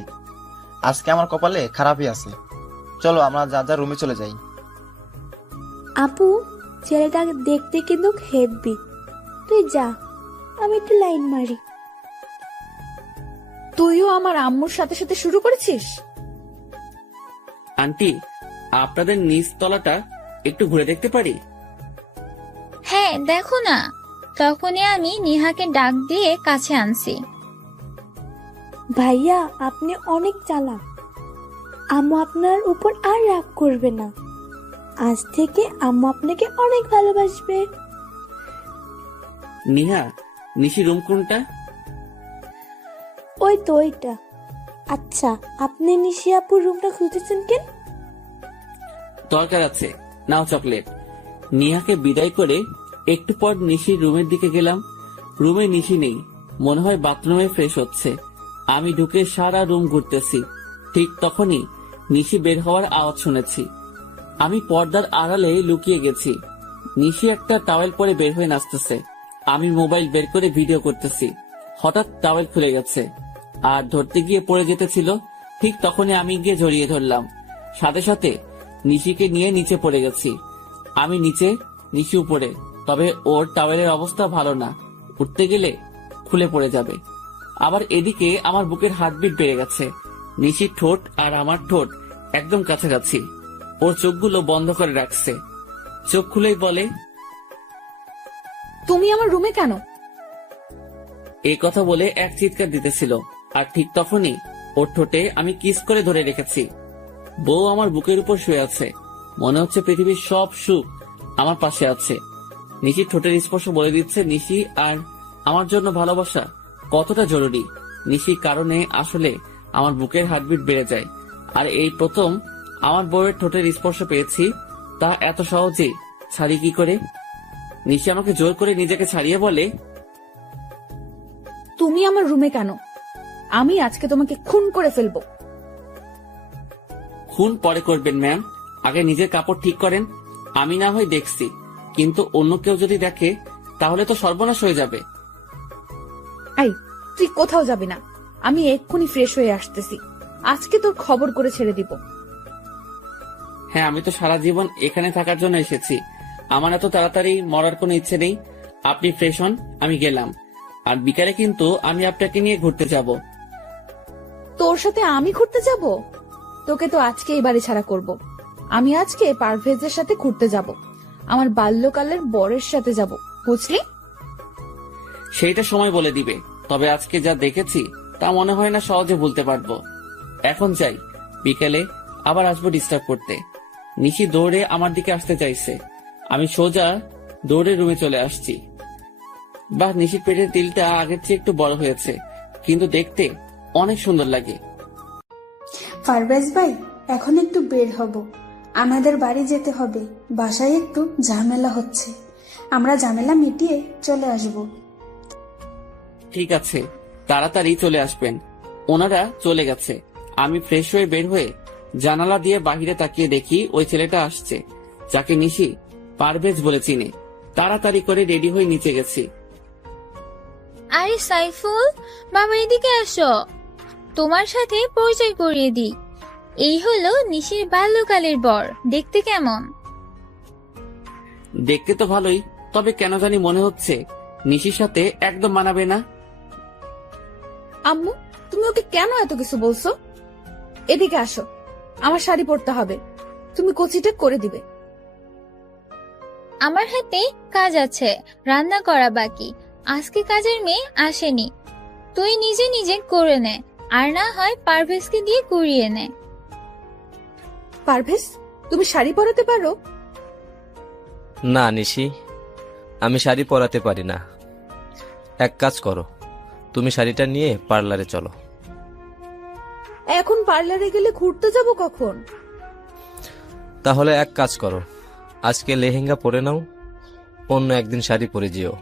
আজকে আমার কপালে খারাপই আছে। চলো আমরা যা যা রুমে চলে যাই। আপু, ছেলেটা দেখতে কিন্তু হেব্বি। তুই যা, আমি একটু লাইন মারি। তুইও আমার আম্মুর সাথে সাথে শুরু করেছিস? আন্টি, আপনাদের নিচ তলাটা একটু ঘুরে দেখতে পারি? হ্যাঁ, দেখো না। তখনই আমি নিহাকে ডাক দিয়ে কাছে আনছি। ভাইয়া, আপনি অনেক চালাক। আম্মু আপনার উপর আর রাগ করবে না। আজ থেকে আম্মু আপনাকে অনেক ভালোবাসবে। নিহা, নিশি রুম কোনটা? ওই তো ওইটা। আচ্ছা, আপনি নিশি আপুর রুমটা খুঁজেছেন কেন? দরকার আছে, নাও চকলেট। নিহাকে বিদায় করে একটু পর নিশির রুমের দিকে গেলাম। রুমে নিশি নেই, মনে হয় বাথরুমে ফ্রেশ হচ্ছে। আমি ঢুকে সারা রুম ঘুরতেছি। ঠিক তখনই নিশি বের হওয়ার আওয়াজ শুনেছি। আমি পর্দার আড়ালে লুকিয়ে গেছি। নিশি একটা টাওয়েল পরে বের হয়ে নাচতেছে। আমি মোবাইল বের করে ভিডিও করতেছি। হঠাৎ টাওয়েল খুলে গেছে আর ধরতে গিয়ে পড়ে যেতেছিল। ঠিক তখনই আমি গিয়ে জড়িয়ে ধরলাম। সাথে সাথে নিশিকে নিয়ে নিচে পড়ে গেছি। আমি নিচে, নিশি উপরে। তবে ওর টাওয়েলের অবস্থা ভালো না, উঠতে গেলে খুলে পড়ে যাবে। আবার এদিকে আমার বুকের হার্টবিট বেড়ে গেছে। নিশির ঠোঁট আর আমার ঠোঁট একদম কাছাকাছি। ওর চোখগুলো বন্ধ করে রাখছে। চোখ খুলেই বলে, তুমি আমার রুমে কেন? এই কথা বলে এক চিৎকার দিতেছিল। আর ঠিক তখনই ওর ঠোঁটে আমি কিস করে ধরে রেখেছি। বউ আমার বুকের উপর শুয়ে আছে। মনে হচ্ছে পৃথিবীর সব সুখ আমার পাশে আছে। নিশির ঠোঁটের স্পর্শ বলে দিচ্ছে নিশি আর আমার জন্য ভালোবাসা কতটা জরুরি। নিশির কারণে আসলে আমার বুকের হার্টবিট বেড়ে যায়। আর এই প্রথম আমার বউয়ের ঠোঁটের স্পর্শ পেয়েছি, তা এত সহজেই ছাড়ি কি করে? নিশি আমাকে জোর করে নিজেকে ছাড়িয়ে বলে, তুমি আমার রুমে কেন? আমি আজকে তোমাকে খুন করে ফেলবো। খুন পরে করবেন ম্যাম, আগে নিজের কাপড় ঠিক করেন। আমি না হয় দেখছি, কিন্তু অন্য কেউ যদি দেখে তাহলে তো সর্বনাশ হয়ে যাবে। আই, তুই কোথাও যাবি না। আমি এক্ষুনি ফ্রেশ হয়ে আসতেছি। আজকে তোর খবর করে ছেড়ে দিব। হ্যাঁ, আমি তো সারা জীবন এখানে থাকার জন্য এসেছি। আমার এত তাড়াতাড়ি মরার কোনো ইচ্ছে নেই। আপনি ফ্রেশ হন, আমি গেলাম। আর বিকালে কিন্তু আমি আপনাকে নিয়ে ঘুরতে যাব। তোর সাথে আমি ঘুরতে যাব? তোকে তো আজকে এই বাড়ি ছাড়া করব। আমি আজকে পারভেজের সাথে ঘুরতে যাব। আমার বাল্যকালের বরের সাথে যাব, বুঝলি? সেইটা সময় বলে দিবে। তবে আজকে যা দেখেছি তা মনে হয় না সহজে ভুলতে পারবো। এখন যাই, বিকেলে আবার আসবো ডিস্টার্ব করতে। নিশি দৌড়ে আমার দিকে আসতে চাইছে। আমি সোজা দৌড়ে রুমে চলে আসছি। বাহ, নিশির পেটের তিলটা আগের চেয়ে একটু বড় হয়েছে, কিন্তু দেখতে অনেক সুন্দর লাগে। পারভেজ ভাই, এখন একটু বের হব। আমাদের বাড়ি যেতে হবে। বাসায় একটু ঝামেলা হচ্ছে। আমরা ঝামেলা মিটিয়ে চলে আসব। ঠিক আছে, তাড়াতাড়ি চলে আসবেন। ওনারা চলে গেছে। আমি ফ্রেশ হয়ে বের হয়ে জানালা দিয়ে বাহিরে তাকিয়ে দেখি ওই ছেলেটা আসছে, যাকে নিশি পারভেজ বলে চিনে। তাড়াতাড়ি করে রেডি হয়ে নিচে গেছি। আরে সাইফুল, বাবা এদিকে আসো, তোমার সাথে পরিচয় করিয়ে দিই। এই হলো নিশির বাল্যকালের বর। দেখতে কেমন? দেখতে তো ভালোই, তবে কেন জানি মনে হচ্ছে নিশির সাথে একদম মানাবে না। আম্মু, তুমি ওকে কেন এত কিছু বলছো? এদিকে আসো, আমার শাড়ি পরতে হবে, তুমি কচিটা করে দিবে। আমার হাতে কাজ আছে, রান্না করা বাকি। আজকে কাজের মেয়ে আসেনি, তুই নিজে নিজে করে নে, আর না হয় পারভেজকে দিয়ে করিয়ে নে। পারভেজ, তুমি শাড়ি পরাতে পারো? না নিশি, আমি শাড়ি পরাতে পারি না। এক কাজ করো, তুমি শাড়িটা নিয়ে পার্লারে চলো। এখন পার্লারে গেলে ঘুরতে যাব কখন? তাহলে এক কাজ করো, আজকে লেহেঙ্গা পরে নাও, অন্য একদিন শাড়ি পরে যেও।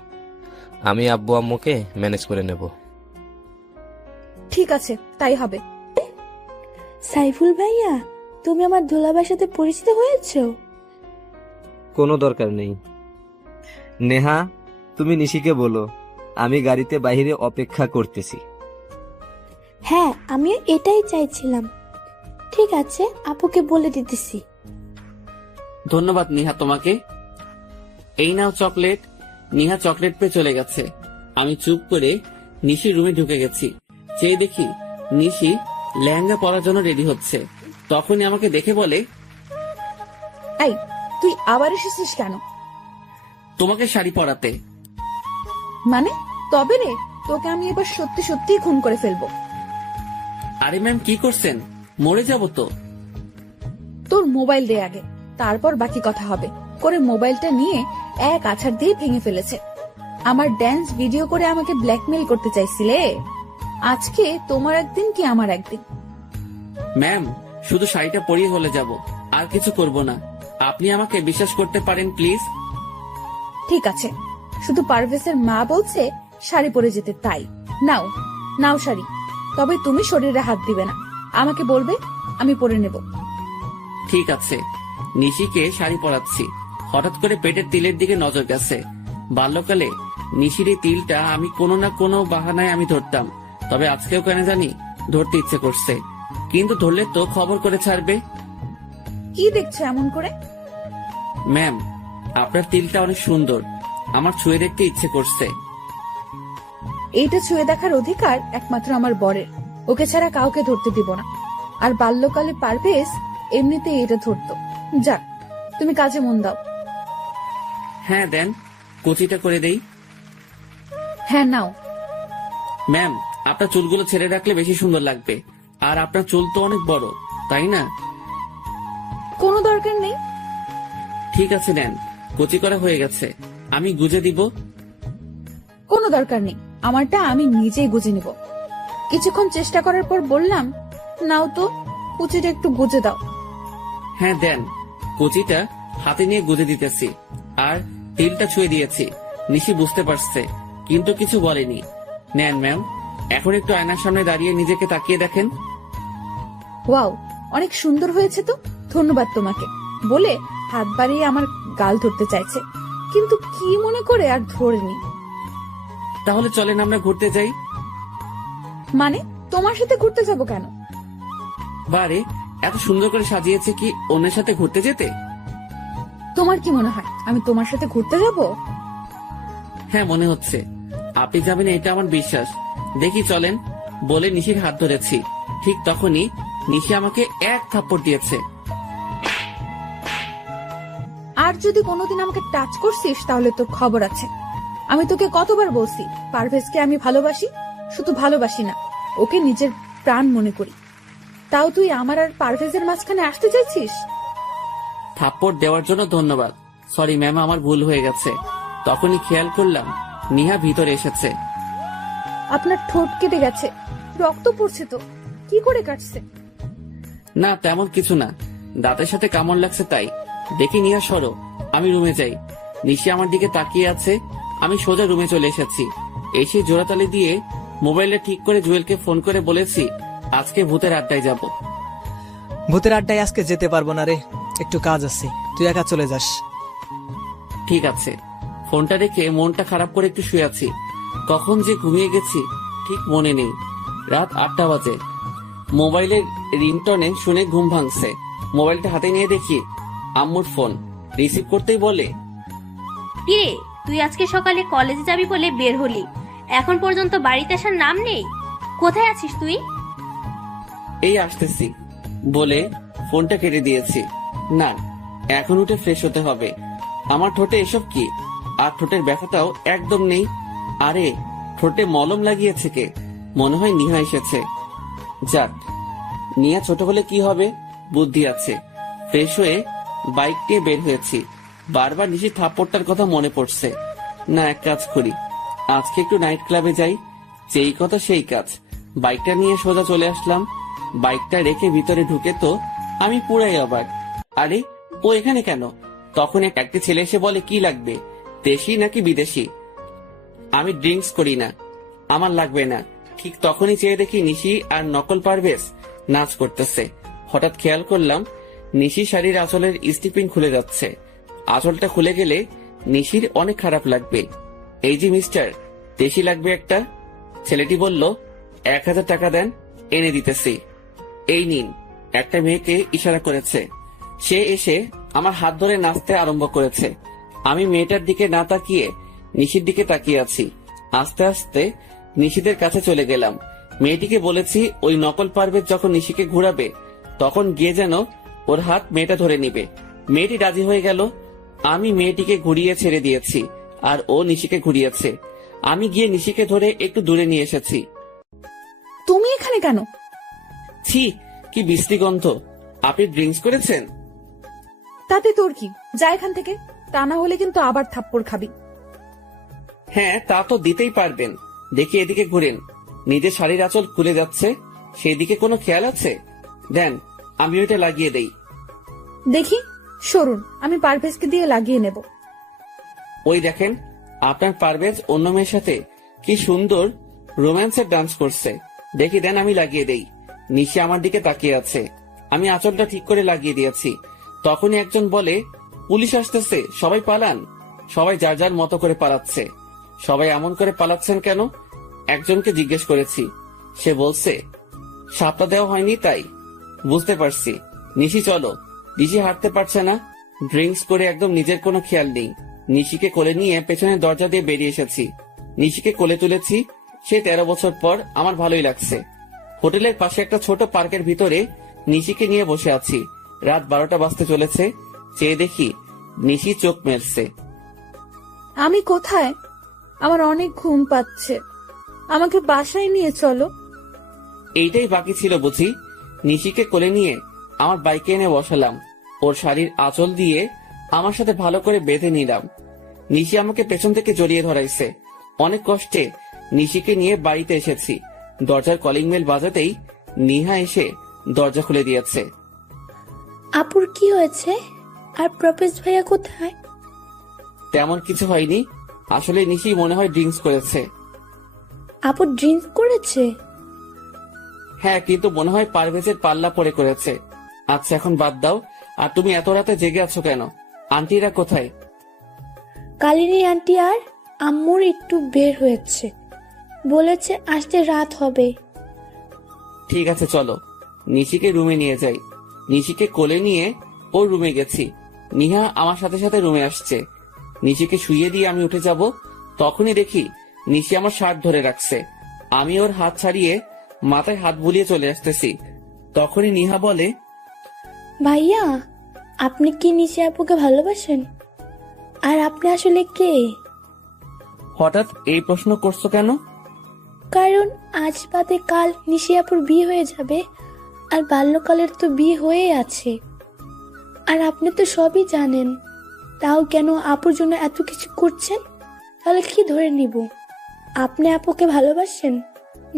আমি আব্বু আম্মুকে ম্যানেজ করে নেব। ঠিক আছে, তাই হবে। সাইফুল ভাইয়া, তুমি আমার দুলাভাইয়ের সাথে পরিচিত হয়েছো? কোনো দরকার নেই। নেহা, তুমি নিশিকে বলো আমি গাড়িতে বাইরে অপেক্ষা করতেছি। হ্যাঁ, আমিও এটাই চাইছিলাম। ঠিক আছে, আপুকে বলে দিতেছি। ধন্যবাদ নিহা তোমাকে। এই নাও চকলেট। নিহা চকলেট পেয়ে চলে গেছে। আমি চুপ করে নিশির রুমে ঢুকে গেছি। চেয়ে দেখি নিশি লেহেঙ্গা পরার জন্য রেডি হচ্ছে। তখনই আমাকে দেখে বলে, এই, তুই আবার এসেছিস কেন? তোমাকে শাড়ি পরাতে। মানে তবে রে, তোকে আমি এবার সত্যি সত্যিই খুন করে ফেলবো। আরে ম্যাম, কি করছেন? মরে যাব তো। তোর মোবাইল দে আগে, তারপর বাকি কথা হবে। করে মোবাইলটা নিয়ে এক আছাড় দিয়ে ভেঙে ফেলেছে। আমার ড্যান্স ভিডিও করে আমাকে ব্ল্যাকমেল করতে চাইছিলে। আজকে তোমার একদিন কি আমার একদিন। ম্যাম, শুধু শাড়িটা পরিয়ে হলে যাব, আর কিছু করব না। আপনি আমাকে বিশ্বাস করতে পারেন প্লিজ। ঠিক আছে, শুধু পারভেজের মা বলছে শাড়ি পরে যেতে, তাই নাও নাও শাড়ি। তবে তুমি শরীরে হাত দিবে না, আমাকে বলবে, আমি পরে নেব। ঠিক আছে। নিশিকে শাড়ি পরাচ্ছি। হঠাৎ করে পেটের তিলের দিকে নজর গেছে। বাল্যকালে নিশির এই তিলটা আমি কোনো না কোনো বাহানায় আমি ধরতাম, তবে আজকেও কেন জানি ধরতে ইচ্ছে করছে। কিন্তু ধরলে তো খবর করে ছাড়বে। কি দেখছো এমন করে? ম্যাম, আপনার তিলটা অনেক সুন্দর, আমার ছুঁয়ে দেখতে ইচ্ছে করছে। এইটা ছুঁয়ে দেখার অধিকার একমাত্র আমার বরের, ওকে ছাড়া কাউকে ধরতে দিব না। আর বাল্যকালে পারভেজ এমনিতে এটা ধরতো। যাক, তুমি কাজে মন দাও। হ্যাঁ দেন, কুচিটা করে দেই। হ্যাঁ নাও। ম্যাম, আপনার চুলগুলো ছেড়ে রাখলে বেশি সুন্দর লাগবে। আর আপনার চুল তো অনেক বড়, তাই না? কোনো দরকার নেই। ঠিক আছে, নেন। কুচি করা হয়ে গেছে, আমি গুজে দিব। কোনো দরকার নেই, আমারটা আমি নিজেই গুজে নিব। কিছুক্ষণ চেষ্টা করার পর বললাম, নাও তো, কুচিটা একটু গুজে দাও। হ্যাঁ দেন। কুচিটা হাতে নিয়ে গুজে দিতেছি, আর তিলটা ছুঁয়ে দিয়েছি। নিশি বুঝতে পারছে, কিন্তু কিছু বলেনি। নেন ম্যাম, এখন একটু আয়নার সামনে দাঁড়িয়ে নিজেকে তাকিয়ে দেখেন। ওয়াও, অনেক সুন্দর হয়েছে তো, ধন্যবাদ তোমাকে বলে হাত বাড়িয়ে আমার গাল ধরতে চাইছে, কিন্তু কি মনে করে আর ধরেনি। তাহলে চলেন আমরা ঘুরতে যাই। মানে তোমার সাথে ঘুরতে যাব কেন? বারে, এত সুন্দর করে সাজিয়েছে কি অন্যের সাথে ঘুরতে যেতে? তোমার কি মনে হয় আমি তোমার সাথে ঘুরতে যাব? হ্যাঁ, মনে হচ্ছে আপনি যাবেন, এটা আমার বিশ্বাস। দেখি চলেন বলে নিশির হাত ধরেছি। ঠিক তখনই নিশি আমাকে এক থাপ্পড় দিয়েছে। আর যদি কোনোদিন আমাকে টাচ করছিস তাহলে তোর খবর আছে। আমি তোকে কতবার বলছি পারভেজকে আমি ভালোবাসি, শুধু ভালোবাসি না, ওকে নিজের প্রাণ মনে করি। তাও তুই আমার আর পারভেজের মাঝখানে আসতে চাইছিস? থাপ্পড় দেওয়ার জন্য ধন্যবাদ। সরি ম্যাম, আমার ভুল হয়ে গেছে। তখনই খেয়াল করলাম নিহা ভিতরে এসেছে। আপনার ঠোঁট কেটে গেছে, রক্ত পড়ছে তো, কি করে কাটছে? না, তেমন কিছু না, দাঁতের সাথে কামড় লাগছে তাই। দেখি নিহা সরো, আমি রুমে যাই। নিশি আমার দিকে তাকিয়ে আছে। আমি সোজা রুমে চলে এসেছি। এসে জোড়াতালি দিয়ে মোবাইলটা ঠিক করে জুয়েলকে ফোন করে বলেছি আজকে ভূতের আড্ডায় যাব। ভূতের আড্ডায় আজকে যেতে পারবো না রে, একটু কাজ আছে, তুই একা চলে যাস। ঠিক আছে। ফোনটা রেখে মনটা খারাপ করে একটু শুয়ে আছি। কখন যে ঘুমিয়ে গেছি ঠিক মনে নেই। রাত 8টা বাজে। মোবাইলের রিংটনে শুনে ঘুম ভাঙছে। মোবাইলটা হাতে নিয়ে দেখি আম্মুর ফোন। রিসিভ করতেই বলে, কিরে তুই আজকে সকালে কলেজে যাবি বলে বের হলি, এখন পর্যন্ত বাড়িতে আসার নাম নেই। কোথায় আছিস তুই? এই আসতেছি বলে ফোনটা কেটে দিয়েছি। না, এখন উঠে ফ্রেশ হতে হবে। আমার ঠোঁটে এসব কি? আর ঠোঁটের ব্যথাটাও একদম নেই। আরে ঠোঁটে মলম লাগিয়েছে কে? মনে হয় নিহা এসেছে। যাক, নিহা ছোট হলে কি হবে, বুদ্ধি আছে। ফ্রেশ হয়ে বাইক নিয়ে বের হয়েছি। বারবার নিশি থাপ্পড়টার কথা মনে পড়ছে। না, এক কাজ করি, আজকে একটু নাইট ক্লাবে যাই। যেই কথা সেই কাজ। বাইকটা নিয়ে সোজা চলে আসলাম। বাইকটা রেখে ভিতরে ঢুকে তো আমি পুরাই অবাক। আরে ও এখানে কেন? তখন একটা ছেলে এসে বলে, কি লাগবে, দেশি নাকি বিদেশি? আমি ড্রিঙ্কস করি না, আমার লাগবে না। ঠিক তখনই চেয়ে দেখি নিশি আর নকল পারভেজ নাচ করতেছে। হঠাৎ খেয়াল করলাম নিশি শাড়ির আঁচলের স্টিপিং খুলে যাচ্ছে। আঁচলটা খুলে গেলে নিশির অনেক খারাপ লাগবে। এই যে মিস্টার, দেশি লাগবে একটা। ছেলেটি বলল, 1000 টাকা দেন, এনে দিতেছি। এই নিন। একটা মেয়েকে ইশারা করেছে। সে এসে আমার হাত ধরে নাচতে আরম্ভ করেছে। আমি মেয়েটার দিকে না তাকিয়ে নিশির দিকে তাকিয়ে আছি। আস্তে আস্তে নিশিদের কাছে চলে গেলাম। মেয়েটিকে বলেছি ওই নকল পারভেজ যখন নিশিকে ঘুরাবে তখন গিয়ে যেন ওর হাত মেয়েটা ধরে নিবে। মেয়েটি রাজি হয়ে গেল। আমি মেয়েটিকে ঘুরিয়ে ছেড়ে দিয়েছি আর ও নিশিকে ঘুরিয়েছে। আমি গিয়ে নিশিকে ধরে একটু দূরে নিয়ে এসেছি। তুমি এখানে কেন? ছি, কি বিশ্রী গন্ধ। আপনি ড্রিঙ্কস করেছেন? তাতে তোর কি, যা এখান থেকে, তা না হলে কিন্তু আবার থাপ্পড় খাবি। হ্যাঁ, তা তো দিতেই পারবেন। দেখি এদিকে ঘুরেন, নিজের শাড়ির আঁচল খুলে যাচ্ছে, সেই দিকে কোনো খেয়াল আছে? দেন, আমি ওইটা লাগিয়ে দেই। দেখি, সরুন, আমি পারভেজকে দিয়ে লাগিয়ে নেব। ওই দেখেন, আপনার পারভেজ অন্য মেয়ের সাথে কি সুন্দর রোম্যান্সের ডান্স করছে। দেখি দেন, আমি লাগিয়ে দেই। নিশি আমার দিকে তাকিয়ে আছে। আমি আঁচলটা ঠিক করে লাগিয়ে দিয়েছি। তখনই একজন বলে, পুলিশ আসতেছে, সবাই পালান। সবাই যার যার মতো করে পালাচ্ছে। সবাই এমন করে পালাচ্ছেন কেন? একজনকে জিজ্ঞেস করেছি। সে বলছে, সাপটা দেওয়া হয়নি তাই। বুঝতে পারছি। নিশি চলো। নিশি হাঁটতে পারছে না, ড্রিঙ্কস করে একদম নিজের কোনো খেয়াল নেই। নিশিকে কোলে নিয়ে পেছনের দরজা দিয়ে বেরিয়ে এসেছি। নিশিকে কোলে তুলেছি। সে 13 বছর পর আমার ভালোই লাগছে। হোটেলের পাশে একটা ছোট পার্কের ভিতরে নিশিকে নিয়ে বসে আছি। রাত 12টা বাজতে চলেছে। চেয়ে দেখি নিশি চোখ মেলছে। আমি কোথায়? আমার অনেক ঘুম পাচ্ছে, আমাকে বাসায় নিয়ে চলো। এইটাই বাকি ছিল বুঝি। নিশিকে কোলে নিয়ে আমার বাইকে এনে বসালাম। ওর শাড়ির আঁচল দিয়ে আমার সাথে ভালো করে বেঁধে নিলাম। নিশি আমাকে পেছন থেকে জড়িয়ে ধরাইছে। অনেক কষ্টে নিশিকে নিয়ে বাড়িতে এসেছি। দরজার কলিং বেল বাজাতেই নিহা এসে দরজা খুলে দিয়েছে। আপুর কি হয়েছে? আর প্রপেজ ভাইয়া কোথায়? তেমন কিছু হয়নি। আসলে নিশি মনে হয় ড্রিঙ্কস করেছে। আপু ড্রিঙ্ক করেছে? হ্যাঁ, কিন্তু মনে হয় পারভেজের পাল্লা পড়ে করেছে। আচ্ছা, এখন বাদ দাও। আর তুমি এত রাতে জেগে আছো কেন? আন্টিরা কোথায়? কালিনী আন্টি আর আম্মুর একটু বের হয়েছে, বলেছে আসতে রাত হবে। ঠিক আছে, চলো নিশিকে রুমে নিয়ে যাই। নিশিকে কোলে নিয়ে ওর রুমে গেছি। নিহা আমার সাথে সাথে রুমে আসছে। নিশিকে শুইয়ে দিয়ে আমি উঠে যাব, তখনই দেখি নিশি আমার শার্ট ধরে রাখছে। আমি ওর হাত ছাড়িয়ে মাথায় হাত বুলিয়ে চলে আসতেছি। তখনই নিহা বলে, ভাইয়া, আপনি কি নিশি আপুকে ভালোবাসেন? আর আপনি আসলে কে? হঠাৎ এই প্রশ্ন করছো কেন? কারণ আজ বাদে কাল নিশি আপুর বিয়ে হয়ে যাবে, আর বাল্যকালের তো বিয়ে হয়ে আছে। আর আপনি তো সবই জানেন, তাও কেন আপুর জন্য এত কিছু করছেন? তাহলে কি ধরে নিব? আপনি আপুকে ভালোবাসেন?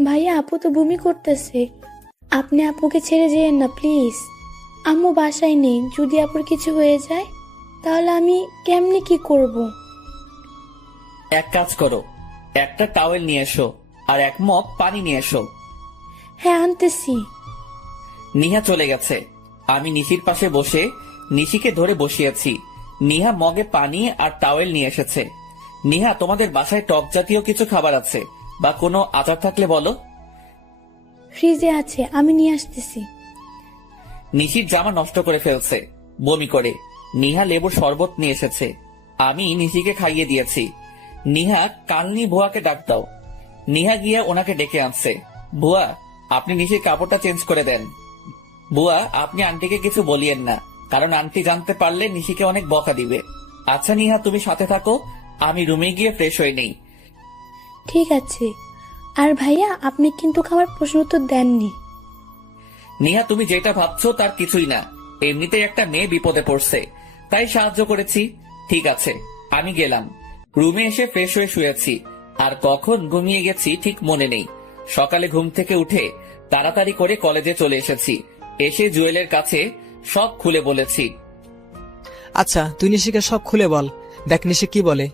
ভাইয়া, আপু তো বমি করতেছে, আপনি আপুকে ছেড়ে যেয়েন না প্লিজ। আম্মু বাসায় নেই, যদি আপুর কিছু হয়ে যায় তাহলে আমি কেমনে কি করব? এক কাজ করো, একটা টাওয়েল নিয়ে এসো, আর এক মগ পানি নিয়ে এসো। হ্যাঁ আনতেছি। নিহা চলে গেছে। আমি নিশির পাশে বসে নিশিকে ধরে বসিয়েছি। নিহা মগে পানি আর টাওয়েল নিয়ে এসেছে। নিহা, তোমাদের বাসায় টক জাতীয় কিছু খাবার আছে বা কোনো আচার থাকলে বলো। ফ্রিজে আছে, আমি নিয়ে আসতেছি। নিশির জামা নষ্ট করে ফেলছে বমি করে। নিহা লেবুর শরবত নিয়ে এসেছে, আমি নিশিকে খাইয়ে দিয়েছি। নিহা, কালনি বুয়াকে ডাক দাও। নিহা গিয়ে ওনাকে ডেকে আনছে। বুয়া, আপনি নিশির কাপড়টা চেঞ্জ করে দেন। বুয়া, আপনি আন্টিকে কিছু বলিয়েন না, কারণ আন্টি জানতে পারলে নিশিকে অনেক বকা দিবে। আচ্ছা নিহা, তুমি সাথে থাকো, আমি রুমে গিয়ে ফ্রেশ হয়ে নেই। ঠিক আছে। আর ভাইয়া, আপনি কিন্তু খাবার প্রশ্ন উত্তর দেননি। নিহা, তুমি যেটা ভাবছো তার কিছুই না। এমনিতেই একটা মেয়ে বিপদে পড়ছে, তাই সাহায্য করেছি। ঠিক আছে, আমি গেলাম। রুমে এসে ফ্রেশ হয়ে শুয়েছি, আর কখন ঘুমিয়ে গেছি ঠিক মনে নেই। সকালে ঘুম থেকে উঠে তাড়াতাড়ি করে কলেজে চলে এসেছি। এসে জুয়েলের কাছে সব খুলে বলেছি। আচ্ছা, তুই নিশিকে সব খুলে বল, দেখ নিশি কি বলে।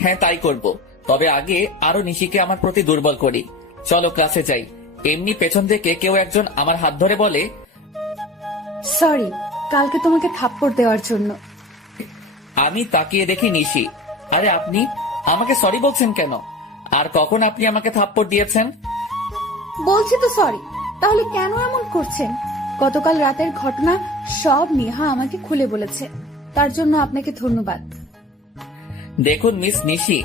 হ্যাঁ, তাই করব। তবে আগে আরো নিশিকে আমার প্রতি দুর্বল করি। চলো ক্লাসে যাই। এমনি পেছন থেকে কেউ একজন আমার হাত ধরে বলে, সরি কালকে তোমাকে থাপ্পড় দেওয়ার জন্য। আমি তাকিয়ে দেখি নিশি। আরে আপনি আমাকে সরি বলছেন কেন? আর কখন আপনি আমাকে থাপ্পড় দিয়েছেন? বলছি তো সরি, তাহলে কেন এমন করছেন? গতকাল রাতের ঘটনা সব নেহা আমাকে খুলে বলেছে, তার জন্য আপনাকে ধন্যবাদ। দেখুন মিস নিশি,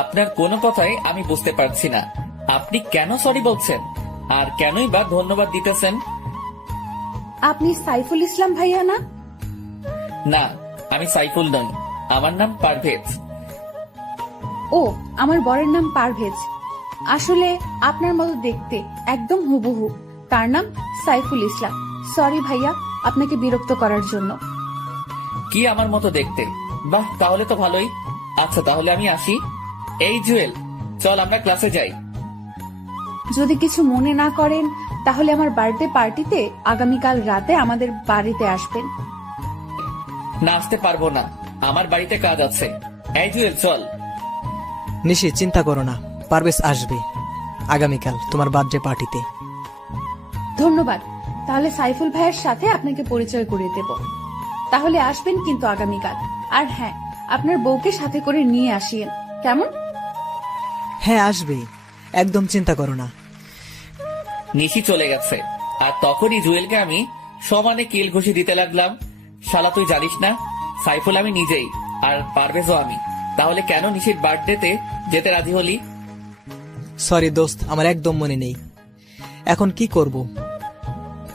আপনার কোনো কথাই আমি বুঝতে পারছি না। আপনি কেন সরি বলছেন আর কেনই বা ধন্যবাদ দিতেছেন? আপনি সাইফুল ইসলাম ভাইয়া না? না, আমি সাইফুল নই, আমার নাম পারভেজ। ও, আমার বরের নাম পারভেজ। আসলে আপনার মতো দেখতে, একদম হুবহু। তার নাম সাইফুল ইসলাম। সরি ভাইয়া আপনাকে বিরক্ত করার জন্য। কি আমার মতো দেখতে? বাহ, তাহলে তো ভালোই। আচ্ছা তাহলে আমি আসি। এই জুয়েল, চল আমরা ক্লাসে যাই। যদি কিছু মনে না করেন তাহলে আমার বার্থডে পার্টিতে আগামীকাল রাতে আমাদের বাড়িতে আসবেন। না, আসতে পারবো না, আমার বাড়িতে কাজ আছে। এই জুয়েল, চল। নিশি, চিন্তা করো না, পারভেজ আসবে আগামীকাল তোমার বার্থডে পার্টিতে। ধন্যবাদ। তাহলে সাইফুল ভাইয়ের সাথে আপনাকে পরিচয় করিয়ে দেব। তাহলে আসবেন কিন্তু আগামীকাল। আর হ্যাঁ, আপনার বউকে সাথে করে নিয়ে আসিয়েন, কেমন? হ্যাঁ আসবে, একদম চিন্তা করো না। নিশি চলে গেছে, আর তখনই জুয়েলকে আমি সমানে কিল ঘুষি দিতে লাগলাম। শালা, তুই জানিস না সাইফুল আমি নিজেই, আর পারভেজও আমি। তাহলে কেন নিশির বার্থডেতে যেতে রাজি হলি? সরি দোস্ত, আমার একদম মনে নেই। এখন কি করব?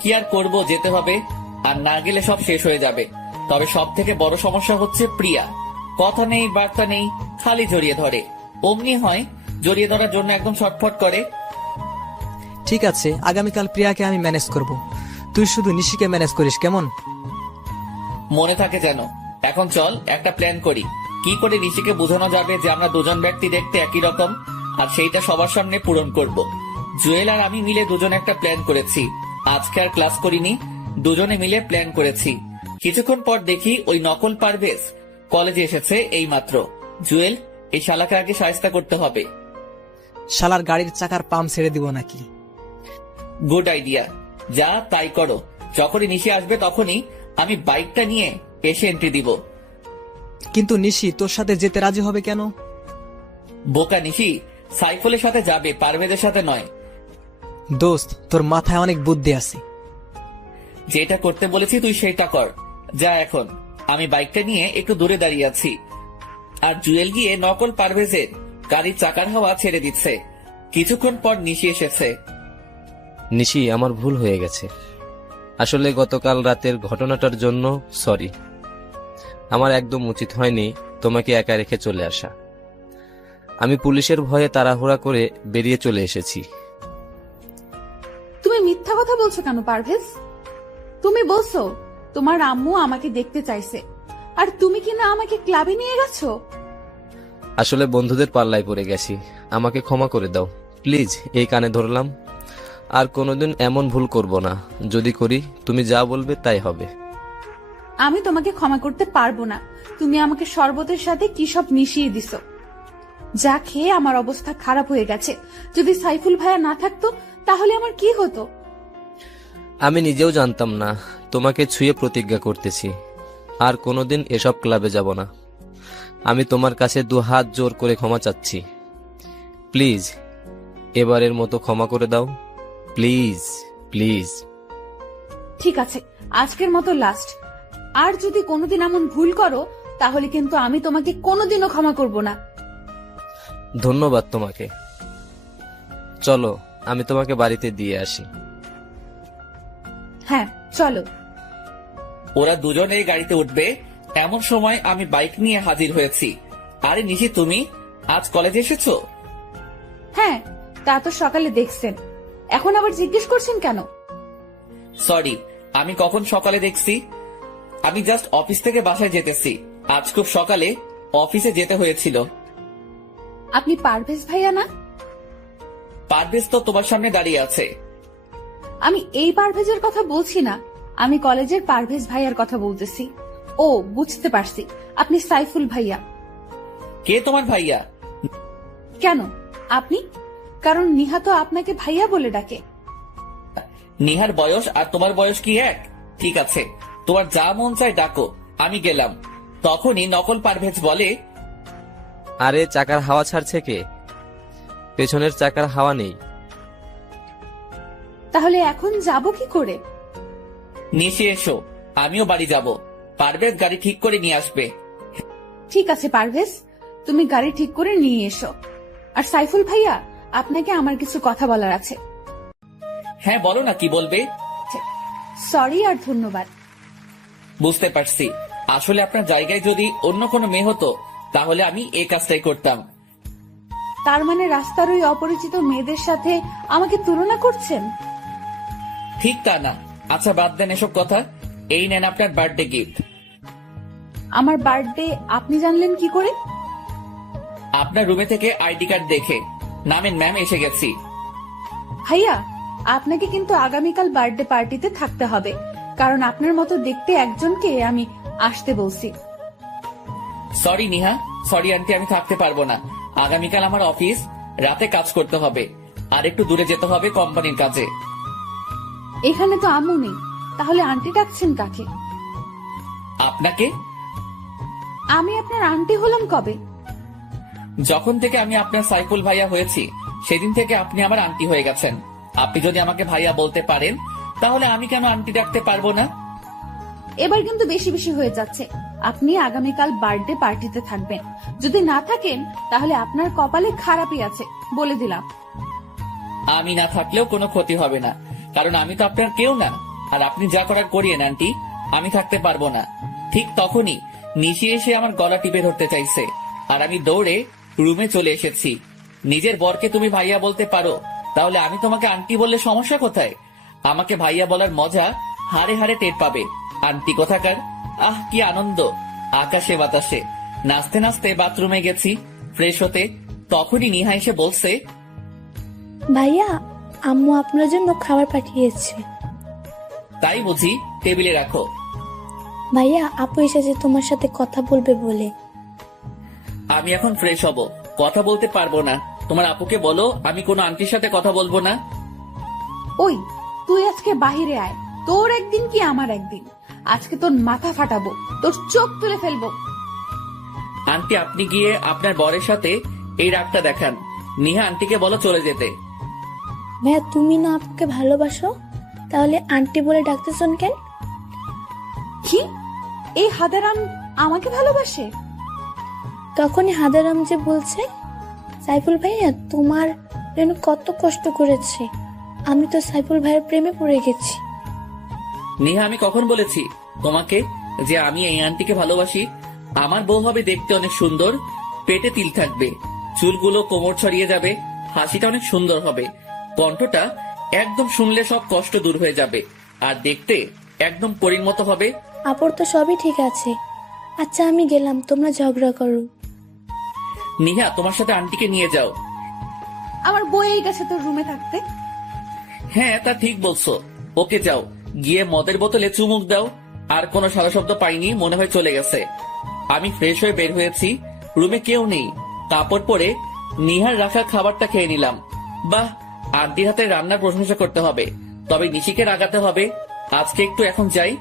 কি আর করব, যেতে হবে। আর না গেলে সব শেষ হয়ে যাবে। তবে সব থেকে বড় সমস্যা হচ্ছে প্রিয়া। কথা নেই, বার্তা নেই, খালি জড়িয়ে ধরে। অমনি হয়, জড়িয়ে ধরার জন্য একদম ছটফট করে। ঠিক আছে, আগামীকাল প্রিয়াকে আমি ম্যানেজ করব, তুই শুধু নিশিকে ম্যানেজ করিস, কেমন? মনে থাকে যেন। এখন চল একটা প্ল্যান করি, কি করে নিশিকে বোঝানো যাবে যে আমরা দুজন ব্যক্তি দেখতে একই রকম, আর সেইটা সবার সামনে পূরণ করব। জুয়েল আর আমি মিলে দুজন একটা প্ল্যান করেছি। আজকে আর ক্লাস করিনি, দুজনে মিলে প্ল্যান করেছি। কিছুক্ষণ পর দেখি ওই নকল পারভেজ কলেজে এসেছে এইমাত্র। জুয়েল, এই শালাকে আগে শায়েস্তা করতে হবে। শালার গাড়ির চাকার পাম্প ছেড়ে দিব নাকি? গুড আইডিয়া, যা তাই করো। যখনই নিশি আসবে তখনই আমি বাইকটা নিয়ে এসে এন্ট্রি দিব। কিন্তু নিশি তোর সাথে যেতে রাজি হবে কেন? বোকা নিশি, সাইফুলের সাথে যাবে, পারভেজের সাথে নয়। দোস্ত, তোর মাথায় অনেক বুদ্ধি আছে। যেটা করতে বলেছি তুই সেটা কর। যা এখন। আমি বাইকটা নিয়ে একটু দূরে দাঁড়িয়ে আছি, আর জুয়েল গিয়ে নকল পারভেজের গাড়ির চাকার হাওয়া ছেড়ে দিচ্ছে। কিছুক্ষণ পর নিশি এসেছে। নিশি, আমার ভুল হয়ে গেছে। আসলে গতকাল রাতের ঘটনাটার জন্য সরি। আমার একদম উচিত হয়নি তোমাকে একা রেখে চলে আসা। আমি পুলিশের ভয়ে তাড়াহুড়া করে বেরিয়ে চলে এসেছি। তুমি মিথ্যা কথা বলছো কেন পারভেজ? তুমি বলছো তোমার আম্মু আমাকে দেখতে চাইছে, আর তুমি কিনা আমাকে ক্লাবে নিয়ে গেছো। আসলে বন্ধুদের পাল্লায় পড়ে গেছি, আমাকে ক্ষমা করে দাও প্লিজ। এই কানে ধরলাম, আর কোনোদিন এমন ভুল করব না। যদি করি, তুমি যা বলবে তাই হবে। আমি তোমাকে ক্ষমা করতে পারবো না। তুমি আমাকে শরবতের সাথে কি সব মিশিয়ে দিছো। যা খেয়ে আমার অবস্থা খারাপ হয়ে গেছে। যদি সাইফুল ভাইয়া না থাকতো তাহলে আমার কি হতো? আমি নিজেও জানতাম না, তোমাকে ছুঁয়ে প্রতিজ্ঞা করতেছি আর কোনোদিন এসব ক্লাবে যাব না। আমি তোমার কাছে 2 হাত জোর করে ক্ষমা চাচ্ছি। প্লিজ এবারের মতো ক্ষমা করে দাও, প্লিজ প্লিজ। ঠিক আছে, আজকের মতো লাস্ট। আর যদি কোনোদিন এমন ভুল করো তাহলে কিন্তু আমি তোমাকে কোনোদিনও ক্ষমা করব না। ধন্যবাদ তোমাকে। চলো আমি তোমাকে বাড়িতে দিয়ে আসি। হ্যাঁ চলো। ওরা দুজনেই গাড়িতে উঠবে এমন সময় আমি বাইক নিয়ে হাজির হয়েছি। আরে নিশি, তুমি আজ কলেজে এসেছো? হ্যাঁ, তা তো সকালে দেখছেন, এখন আবার জিজ্ঞেস করছেন কেন? সরি, আমি কখন সকালে দেখছি? আমি জাস্ট অফিস থেকে বাসায় যেতেছি। আজ খুব সকালে অফিসে যেতে হয়েছিল। আপনি পারভেজ ভাইয়া না? পারভেজ তো তোমার সামনে দাঁড়িয়ে আছে। আমি এই পারভেজের কথা বলছি না, আমি কলেজের পারভেজ ভাইয়ার কথা বলতেছি। ও বুঝতে পারছি, আপনি সাইফুল ভাইয়া। কে তোমার ভাইয়া? কেন আপনি? কারণ নিহা তো আপনাকে ভাইয়া বলে ডাকে। নিহার বয়স আর তোমার বয়স কি এক? ঠিক আছে, তোমার যা মন চায় ডাকো, আমি গেলাম। তখনই নকল পারভেজ বলে, আরে চাকার হাওয়া ছাড়ছে কে? পেছনের চাকার হাওয়া নেই। তাহলে এখন যাব কি করে? নিশে এসো, আমিও বাড়ি যাব। পারভেজ গাড়ি ঠিক করে নিয়ে আসবে। ঠিক আছে পারভেজ, তুমি গাড়ি ঠিক করে নিয়ে এসো। আর সাইফুল ভাইয়া, আপনাকে আমার কিছু কথা বলার আছে। হ্যাঁ বলো না, কি বলবে? সরি আর ধন্যবাদ। বুঝতে পারছি, আসলে আপনার জায়গায় যদি অন্য কোনো মেয়ে হতো তাহলে আমি এই কাজটাই করতাম। তার মানে রাস্তার ওই অপরিচিত মেয়েদের সাথে আমাকে তুলনা করছেন? ঠিক তা না। আচ্ছা বাদ দেন এসব কথা, এই নেন আপনার বার্থডে গিফট। আমার বার্থডে আপনি জানলেন কি করে? আপনার রুমে থেকে আইডি কার্ড দেখে। নামেন ম্যাম, এসে গেছি। ভাইয়া, আপনাকে কিন্তু আগামীকাল বার্থডে পার্টিতে থাকতে হবে, কারণ আপনার মতো দেখতে একজনকে আমি আসতে বলছি। সরি নিহা, সরি আন্টি, আমি থাকতে পারবো না। আগামীকাল আমার অফিস, রাতে কাজ করতে হবে আর একটু দূরে যেতে হবে কোম্পানির কাজে। এখানে তো আম্মু নেই, তাহলে আন্টি ডাকছেন কাকে? আপনাকে। আমি আপনার আন্টি হলাম কবে? যখন থেকে আমি আপনার সাইফুল ভাইয়া হয়েছি সেদিন থেকে আপনি আমার আন্টি হয়ে গেছেন। আপনি যদি আমাকে ভাইয়া বলতে পারেন তাহলে আমি কেন আন্টি ডাকতে পারবো না? এবার কিন্তু বেশি বেশি হয়ে যাচ্ছে। আপনি আগামীকাল বার্থডে পার্টিতে থাকবেন, যদি না থাকেন তাহলে আপনার কপালে খারাপই আছে, বলে দিলাম। আমি না থাকলেও কোনো ক্ষতি হবে না, কারণ আমি তো আপনার কেউ না। আর আপনি যা করার করিয়েন আন্টি, আমি থাকতে পারবো না। ঠিক তখনই নিশি এসে আমার গলা টিপে ধরতে চাইছে আর আমি দৌড়ে রুমে চলে এসেছি। নিজের বরকে তুমি ভাইয়া বলতে পারো, তাহলে আমি তোমাকে আন্টি বললে সমস্যা কোথায়? আমাকে ভাইয়া বলার মজা হাড়ে হাড়ে টের পাবে। আন্টি কোথাকার। আহ কি আনন্দ, আকাশে বাতাসে। নাচতে নাচতে বাথরুমে গেছি ফ্রেশ হতে, তখনই নিহা এসে বলছে, ভাইয়া, আম্মু আপনার জন্য খাবার পাঠিয়েছে। তাই বুঝি? টেবিলে রাখো। ভাইয়া, আপু এসেছে তোমার সাথে কথা বলবে বলে। আমি এখন ফ্রেশ হব, কথা বলতে পারবো না। তোমার আপুকে বলো আমি কোনো আন্টির সাথে কথা বলবো না। ওই তুই আজকে বাহিরে আয়, তোর একদিন কি আমার একদিন। আজকে তোর মাথা ফাটাবো, তোর চোখ তুলে ফেলবো। আন্টি আপনি গিয়ে আপনার বরের সাথে এই রাগটা দেখান। নিহা আন্টিকে বলো চলে যেতে। ভাইয়া, তুমি না আপুকে ভালোবাসো, তাহলে আন্টি বলে ডাকতেছেন কেন? কি এই হাদারাম আমাকে ভালোবাসে? তখনই হাদারাম যে বলছে, সাইফুল ভাইয়া তোমার জন্য কত কষ্ট করেছে, আমি তো সাইফুল ভাইয়ের প্রেমে পড়ে গেছি। নিহা আমি কখন বলেছি তোমাকে যে আমি এই আন্টিকে ভালোবাসি? আমার বউ হবে দেখতে অনেক সুন্দর, পেটে তিল থাকবে, চুলগুলো কোমর ছড়িয়ে যাবে, হাসিটা অনেক সুন্দর হবে, কণ্ঠটা একদম শুনলে সব কষ্ট দূর হয়ে যাবে, আর দেখতে একদম পরীর মতো হবে। আপুর তো সবই ঠিক আছে। আচ্ছা আমি গেলাম, তোমরা ঝগড়া করো। নিহা তোমার সাথে আন্টিকে নিয়ে যাও। আমার বইয়ের কাছে তোর রুমে থাকতে। হ্যাঁ তা ঠিক বলছো, ওকে যাও, গিয়ে মদের বোতলে চুমুক দাও। আর কোনো সাদা শব্দ পাইনি, মনে হয় চলে গেছে। আমি ফ্রেশ হয়ে বের হয়েছি, রুমে কেউ নেই। কাপড় পরে নিহার রাখা খাবারটা খেয়ে নিলাম। বাহ, আন্টির হাতে রান্নার প্রশংসা করতে হবে, তবে নিশিকে রাগাতে হবে। আজকে একটু এখন যাই,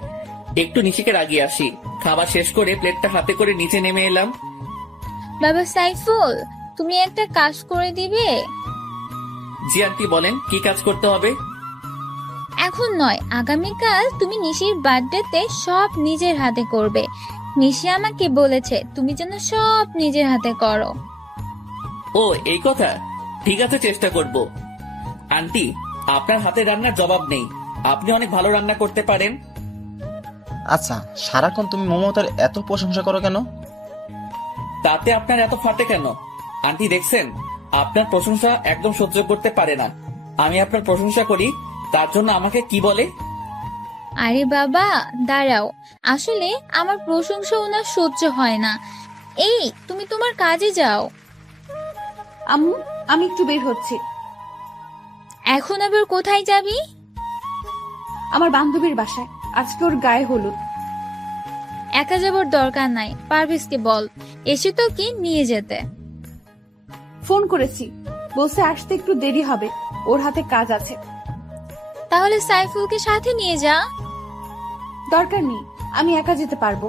একটু নিশিকে রাগিয়ে আসি। খাবার শেষ করে প্লেটটা হাতে করে নিচে নেমে এলাম। বাবা সাইফুল, তুমি একটা কাজ করে দিবে? জি আন্টি, বলেন কি কাজ করতে হবে? এখন নয়, আগামীকাল তুমি নিশির বার্থডেতে সব নিজের হাতে করবে। নিশি আমাকে বলেছে তুমি যেন সব নিজের হাতে করো। ও এই কথা, ঠিক আছে, চেষ্টা করব। আন্টি, আপনার হাতে রান্নার জবাব নেই, আপনি অনেক ভালো রান্না করতে পারেন। আচ্ছা, সারাক্ষণ তুমি মমতার এত প্রশংসা করো কেন? তাতে আপনার এত ফাটে কেন? আন্টি দেখছেন, আপনার প্রশংসা একদম সহ্য করতে পারে না। আমি আপনার প্রশংসা করি, তার জন্য আমাকে কি বলে? আরে বাবা দাঁড়াও, আসলে আমার প্রশংসা ওনার সহ্য হয় না। এই তুমি তোমার কাজে যাও। আম্মু, আমি একটু বের হচ্ছি। এখন আবার কোথায় যাবি? আমার বান্ধবীর বাসায়, আজকে ওর গায়ে হলুদ। একা যাবার দরকার নাই, পারভেজকে বল এসে তো কি নিয়ে যেতে। ফোন করেছি, বলছে আসতে একটু দেরি হবে, ওর হাতে কাজ আছে। তাহলে সাইফুলকে সাথে নিয়ে যা। দরকার নেই, আমি একা যেতে পারবো।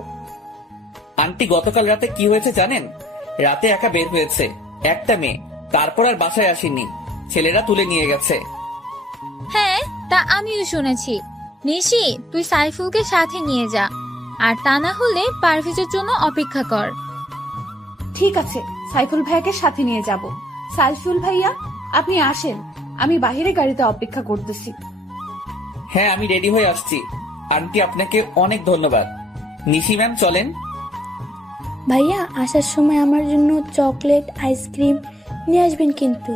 আন্টি, গতকাল রাতে কি হয়েছে জানেন? রাতে একা বের হয়েছে একটা মেয়ে, তারপর আর বাসায় আসেনি, ছেলেরা তুলে নিয়ে গেছে। হ্যাঁ, তা আমিও শুনেছি। নিশি, তুই সাইফুলকে সাথে নিয়ে যা, আর তা না হলে পারভেজের জন্য অপেক্ষা কর। ঠিক আছে, সাইফুল ভাইয়াকে সাথে নিয়ে যাব। সাইফুল ভাইয়া, আপনি আসেন, আমি বাইরে গাড়িতে অপেক্ষা করতেছি। হ্যাঁ, আমি রেডি হয়ে আসছি। আন্টি, আপনাকে অনেক ধন্যবাদ। নিশি ম্যাম, চলেন। ভাইয়া, আসার সময় আমার জন্য চকলেট আইসক্রিম নিয়ে আসবেন কিন্তু।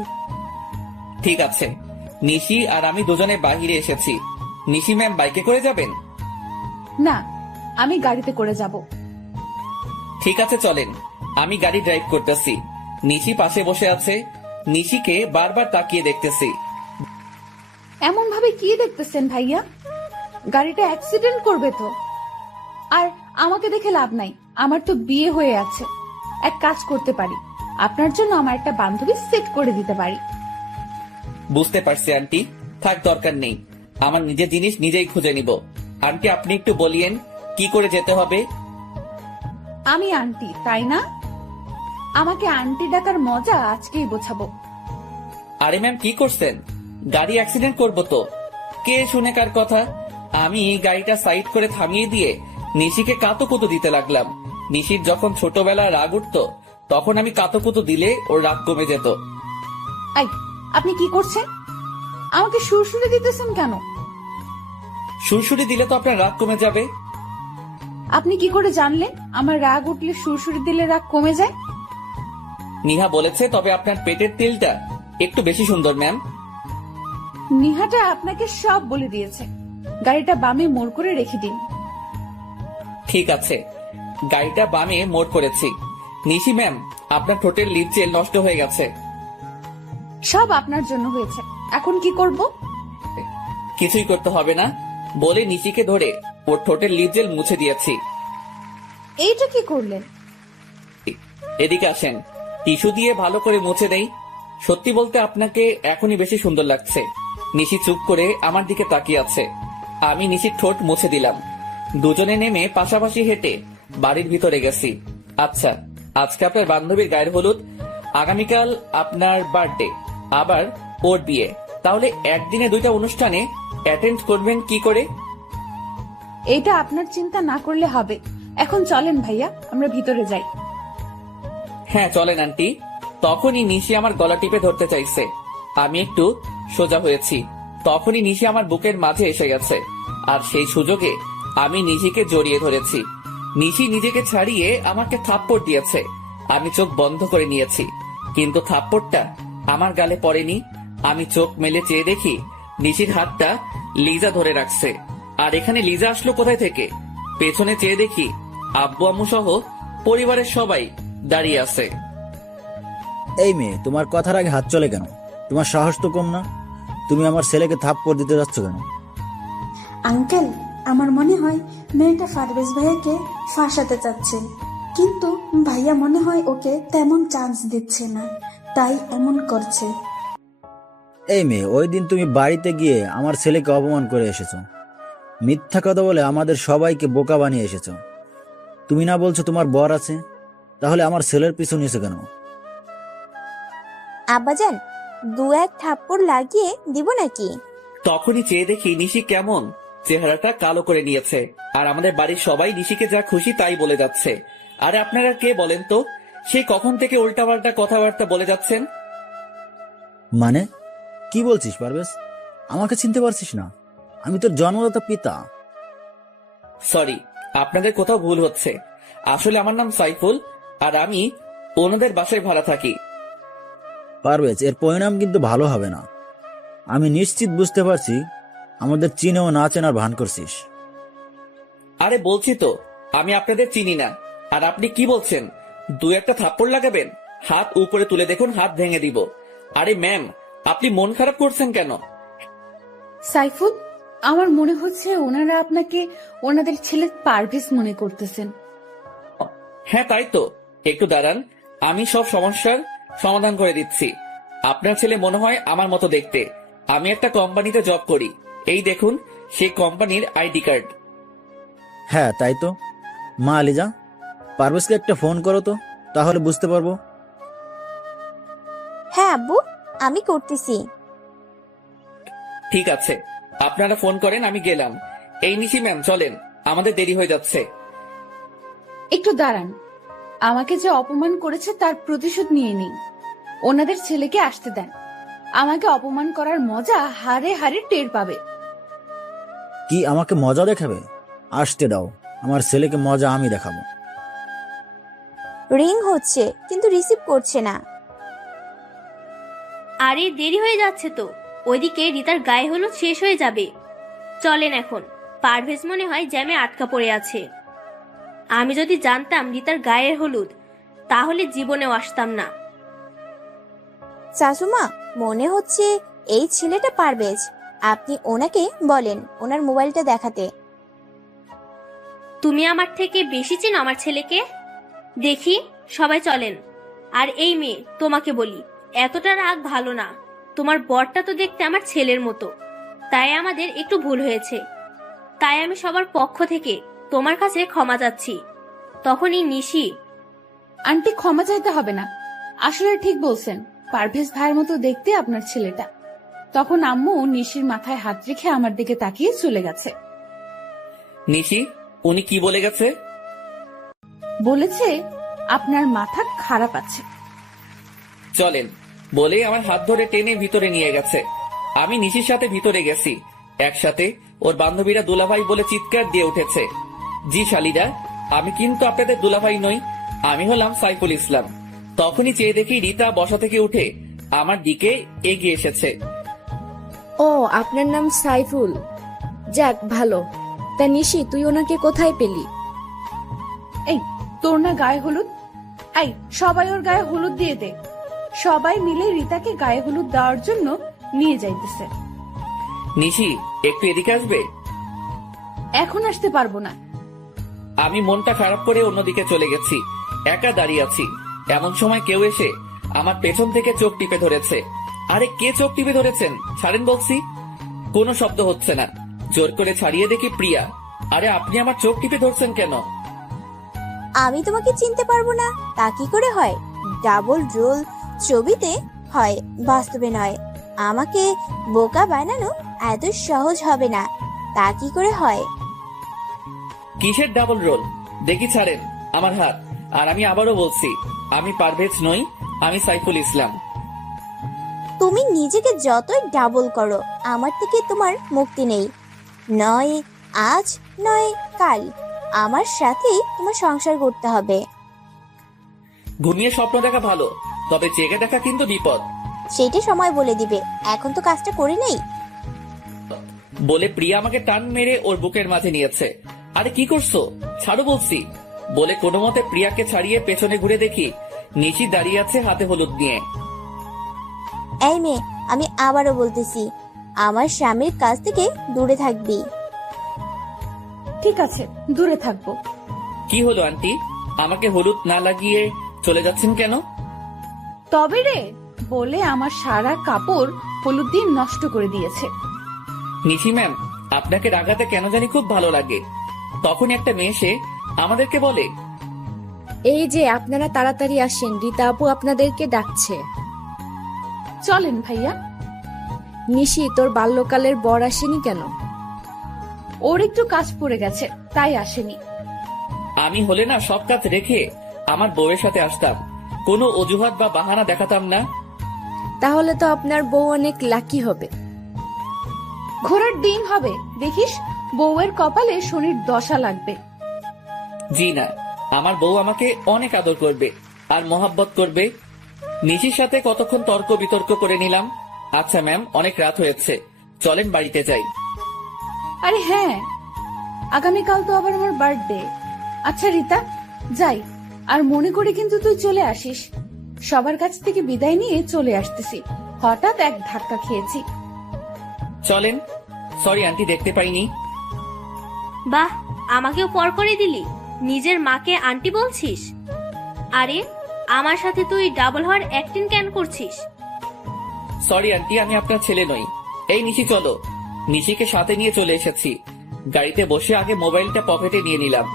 ঠিক আছে। নিশি আর আমি দুজনে বাহিরে এসেছি। নিশি ম্যাম বাইকে করে যাবেন? না, আমি গাড়িতে করে যাব। ঠিক আছে, চলেন। আমি গাড়ি ড্রাইভ করতেছি, নিশি পাশে বসে আছে। নিশিকে বারবার তাকিয়ে দেখতেছি। এমন ভাবে কি দেখতেছেন ভাইয়া? গাড়িটা অ্যাক্সিডেন্ট করবে তো। আর আমাকে দেখে লাভ নাই, আমার তো বিয়ে হয়ে আছে। এক কাজ করতে পারি, আপনার জন্য আমার একটা বান্ধবী সেট করে দিতে পারি। বুঝতে পারছি আন্টি, থাক, দরকার নেই। আমার নিজের জিনিস নিজেই খুঁজে নিব। আন্টি, আপনি একটু বলিয়েন কি করে যেতে হবে? আমি আন্টি, তাই না? আমাকে আন্টি ডাকার মজা আজকেই বোঝাবো। আরে ম্যাম, কি করছেন? গাড়ি অ্যাক্সিডেন্ট করবো তো। কে শুনে কার কথা? আমি গাড়িটা সাইড করে থামিয়ে দিয়ে নিশিকে কাতুকুতু দিতে লাগলাম। নিশির যখন ছোটবেলা রাগ উঠতো, তখন আমি কাতুকুতু দিলে ওর রাগ কমে যেত। আই, আপনি কি করছেন? আমাকে সুরসুরে দিতেছেন কেন? সুরসুরি দিলে তো আপনার রাগ কমে যাবে। আপনি কি করে জানলেন আমার রাগ উঠলে সুরসুরি দিলে রাগ কমে যায়? নিহা বলেছে, তবে আপনার পেটের তেলটা একটু বেশি সুন্দর ম্যাম। নিহাটা আপনাকে সব বলে দিয়েছে। গাড়িটা বামে মোড় করে রেখে দিন। ঠিক আছে, গাড়িটা বামে মোড় করেছি। নিশি ম্যাম, আপনার ঠোঁটের লিপ জেল নষ্ট হয়ে গেছে। সব আপনার জন্য হয়েছে, এখন কি করব? কিছুই করতে হবে না বলে নিশিকে ধরে ওর ঠোঁটের লিপ জেল মুছে দিয়েছি। এইটা কি করলেন? এদিকে আসেন, টিস্যু দিয়ে ভালো করে মুছে দেই। সত্যি বলতে আপনাকে এখনই বেশি সুন্দর লাগছে। নিশি চুপ করে আমার দিকে তাকিয়ে আছে। আমি নিশির ঠোঁট মুছে দিলাম। দুজনে নেমে পাশাপাশি হেঁটে বাড়ির ভিতরে গেছি। আচ্ছা, আজকে আপনার বান্ধবীর গায়ের হলুদ, আগামীকাল আপনার বার্থডে, আবার ওর বিয়ে, তাহলে একদিনে দুইটা অনুষ্ঠানে অ্যাটেন্ড করবেন কি করে? এইটা আপনার চিন্তা না করলে হবে। এখন চলেন ভাইয়া, আমরা ভিতরে যাই। হ্যাঁ চলেন আন্টি। তখনই নিশি আমার গলা টিপে ধরতে চাইছে। আমি একটু সোজা হয়েছি, তখনই নিশি আমার বুকের মাঝে এসে গেছে, আর সেই সুযোগে আমি নিশিকে জড়িয়ে ধরেছি। নিশি নিজেকে ছাড়িয়ে আমাকে থাপ্পড় দিয়েছে। আমি চোখ বন্ধ করে নিয়েছি, কিন্তু থাপ্পড়টা আমার গালে পড়েনি। আমি চোখ মেলে চেয়ে দেখি নিশির হাতটা লিজা ধরে রাখছে। আর এখানে লিজা আসলো কোথায় থেকে? পেছনে চেয়ে দেখি আব্বু আম্মু সহ পরিবারের সবাই দাঁড়িয়ে আছে। এই মেয়ে, তোমার কথার আগে হাত চলে কেন? তোমার সাহস তো কম না। তুমি আমার ছেলেকে থাপ্পড় দিতে যাচ্ছ কেন? আঙ্কেল, আমার মনে হয় মেয়েটা পারভেজ ভাইয়াকে ফাঁসাতে চাচ্ছে। কিন্তু ভাইয়া মনে হয় ওকে তেমন চান্স দিচ্ছে না, তাই এমন করছে। এই মেয়ে, ওই দিন তুমি বাড়িতে গিয়ে আমার ছেলেকে অপমান করে এসেছো, মিথ্যা কথা বলে আমাদের সবাইকে বোকা বানিয়ে এসেছো। তুমি না বলছো তোমার বর আছে, তাহলে আমার ছেলের পিছু নিয়েছো কেন? আব্বাজান, 2-1 থাপ্পড় লাগিয়ে দিব নাকি? তখনই চেয়ে দেখি নিশি কেমন চেহারাটা কালো করে নিয়েছে, আর আমাদের বাড়ির সবাই নিশিকে যা খুশি তাই বলে যাচ্ছে। আরে আপনারা কে বলেন তো? সেই কখন থেকে উল্টাপাল্টা কথাবার্তা বলে যাচ্ছেন? মানে কি বলছিস পারভেজ? আমাকে চিনতে পারছিস না? আমি তোর জন্মদাতা পিতা। সরি, আপনাদের কোথাও ভুল হচ্ছে। আসলে আমার নাম সাইফুল, আর আমি ওনাদের বাসায় ভাড়া থাকি। পারভেজ, এর পরিণাম কিন্তু ভালো হবে না। আমি নিশ্চিত বুঝতে পারছি আমাদের চিনেও না চেনার ভান করছিস। আরে বলছি তো আমি আপনাদের চিনি না। আর আপনি কি বলছেন 2-1 থাপ্পড় লাগাবেন? হাত উপরে তুলে দেখুন, হাত ভেঙে দিব। আরে ম্যাম, আপনি মন খারাপ করছেন কেন? সাইফুল, আমার মনে হচ্ছে ওনারা আপনাকে ওনাদের ছেলে পারভেজ মনে করতেছেন। হ্যাঁ তাই তো, একটু দাঁড়ান, আমি সব সমস্যার সমাধান করে দিচ্ছি। আপনার ছেলে মনে হয় আমার মতো দেখতে। আমি একটা কোম্পানিতে জব করি, এই দেখুন সেই কোম্পানির আইডি কার্ড। হ্যাঁ তাই তো। মা আলিজা, পারভেজকে একটা ফোন করো তো, তাহলে বুঝতে পারবো। হ্যাঁ আব্বু, আমি করতেছি। ঠিক আছে, আপনারা ফোন করেন, আমি গেলাম। এই নিশি ম্যাম চলেন, আমাদের দেরি হয়ে যাচ্ছে। একটু দাঁড়ান, আমাকে যে অপমান করেছে তার প্রতিশোধ নিয়ে নিই। ওনাদের ছেলেকে আসতে দেন, আমাকে অপমান করার মজা হারে হারে টের পাবে। কি আমাকে মজা দেখাবে? আসতে দাও, আমার ছেলেকে মজা আমি দেখাবো। রিং হচ্ছে কিন্তু রিসিভ করছে না। আরে দেরি হয়ে যাচ্ছে তো, ওইদিকে রিতার গায়ে হলুদ শেষ হয়ে যাবে। চলেন এখন, পারভেজ মনে হয় জ্যামে আটকা পড়ে আছে। আমি যদি জানতাম রিতার গায়ের হলুদ, তাহলে জীবনেও আসতাম না। শাশুমা, মনে হচ্ছে এই ছেলেটা পারভেজ। আপনি ওনাকে বলেন ওনার মোবাইলটা দেখাতে। তুমি আমার থেকে বেশি চেনো আমার ছেলেকে। দেখি, সবাই চলেন। আর এই মেয়ে, তোমাকে বলি, এতটা রাগ ভালো না। তোমার বরটা তো দেখতে আমার ছেলের মতো, তাই আমাদের একটু ভুল হয়েছে। তাই আমি সবার পক্ষ থেকে তোমার কাছে ক্ষমা চাচ্ছি। তখনই নিশি, আন্টি ক্ষমা চাইতে হবে না, আসলে ঠিক বলছেন, পারভেজ ভাইয়ের মতো দেখতে আপনার ছেলেটা। তখন আম্মু নিশির মাথায় হাত রেখে আমার দিকে তাকিয়ে চলে গেছে। নিশি, উনি কি বলে গেছে? বলেছে আপনার মাথা খারাপ আছে। চলেন বলে আমার হাত ধরে টেনে ভিতরে নিয়ে গেছে। আমি নিশির সাথে ভিতরে গেছি, একসাথে ওর বান্ধবীরা দুলাভাই বলে চিৎকার দিয়ে উঠেছে। জি শালিরা, আমি কিন্তু আপনাদের দুলাভাই নই, আমি হলাম সাইফুল ইসলাম। তখনই চেয়ে দেখি রিতা বসা থেকে উঠে আমার দিকে এগিয়ে এসেছে। ও, আপনার নাম সাইফুল? যাক ভালো। তা নিশি, তুই ওনাকে কোথায় পেলি? এই, তোর না গায়ে হলুদ? এই, সবাই ওর গায়ে হলুদ দিয়ে দে। সবাই মিলে রিতাকে গায়ে হলুদ দেওয়ার জন্য নিয়ে যাইতেছে। নিশি, একটু এদিকে আসবে? এখন আসতে পারবো না। আমি মনটা খারাপ করে অন্যদিকে চলে গেছি, একা দাঁড়িয়ে আছি। এমন সময় কেউ এসে আমার পেছন থেকে চোখ টিপে ধরেছে। আরে কে চোখ টিপে ধরেছেন? ছাড়েন বলছি। কোনো শব্দ হচ্ছে না। জোর করে ছাড়িয়ে দেখি প্রিয়া। আরে আপনি আমার চোখ টিপে ধরছেন কেন? আমি তোমাকে চিনতে পারবো না তা কি করে হয়? ডাবল রোল ছবিতে হয়, বাস্তবে নয়। আমাকে বোকা বানানো এত সহজ হবে না, তা কি করে হয়? কিসের ডাবল রোল? দেখি ছাড়েন আমার হাত। আর আমি আবারও বলছি, আমি পারভেজ নই, আমি সাইফুল ইসলাম। তুমি নিজেকে যতই ডাবল করো, আমার থেকে তোমার মুক্তি নেই। নয় আজ, নয় কাল, আমার সাথেই তোমার সংসার করতে হবে। ঘুমিয়ে স্বপ্ন দেখা ভালো, তবে জেগে দেখা কিন্তু বিপদ। সেটা সময় বলে দিবে, এখন তো কাজটা করে নেই। বলে প্রিয়া আমাকে টান মেরে ওর বুকের মাঝে নিয়েছে। আরে কি করছো? ছাড়ো বলছি। বলে কোনো মতে প্রিয়াকে ছাড়িয়ে পেছনে ঘুরে দেখি নিশি দাঁড়িয়ে আছে হাতে হলুদ নিয়ে। এই মেয়ে, আমি আবারও বলতেছি, আমার স্বামীর কাছ থেকে দূরে থাকবি। ঠিক আছে, দূরে থাকবো। কি হলো আন্টি, আমাকে হলুদ না লাগিয়ে চলে যাচ্ছেন কেন? তবে রে বলে আমার সারা কাপড় হলুদ দিয়ে নষ্ট করে দিয়েছে। নিশি ম্যাম, আপনাকে রাগাতে কেন জানি খুব ভালো লাগে। তখন একটা মেয়ে এসে আমাদেরকে বলে, এই যে আপনারা তাড়াতাড়ি আসেন, রীতা আপু আপনাদেরকে ডাকছে। চলেন ভাইয়া। নিশি, তোর বাল্যকালের বর আসেনি কেন? ওর একটু কাজ পড়ে গেছে, তাই আসেনি। আমি হলে না সব কাজ রেখে আমার বউয়ের সাথে আসতাম, কোনো অজুহাত বা বাহানা দেখাতাম না। তাহলে তো আপনার বউ অনেক লাকি হবে। ঘোড়ার ডিম হবে, দেখিস বউয়ের কপালে শনির দশা লাগবে। জি না, আমার বউ আমাকে অনেক আদর করবে আর মোহাব্বত করবে। নিশির সাথে কতক্ষণ তর্ক বিতর্ক করে নিলাম। আচ্ছা ম্যাম, অনেক রাত হয়েছে, চলেন বাড়িতে যাই। আরে হ্যাঁ, আগামীকাল তো আবার আমার বার্থডে। আচ্ছা রীতা, যাই, আর মনে করে কিন্তু তুই চলে আসিস। সবার কাছ থেকে বিদায় নিয়ে চলে আসতেছি, হঠাৎ এক ধাক্কা খেয়েছি। চলেন। সরি আন্টি, দেখতে পাইনি। বাহ, আমাকেও পর করে দিলি, নিজের মাকে আন্টি বলছিস। আরে আমার সাথে তুই ডাবল হওয়ার অ্যাক্টিং কেন করছিস? সরি আন্টি, আমি আপনার ছেলে নই। এই নিশি চলো। নিশিকে সাথে নিয়ে চলে এসেছি। গাড়িতে বসে আগে মোবাইলটা পকেটে নিয়ে নিলাম।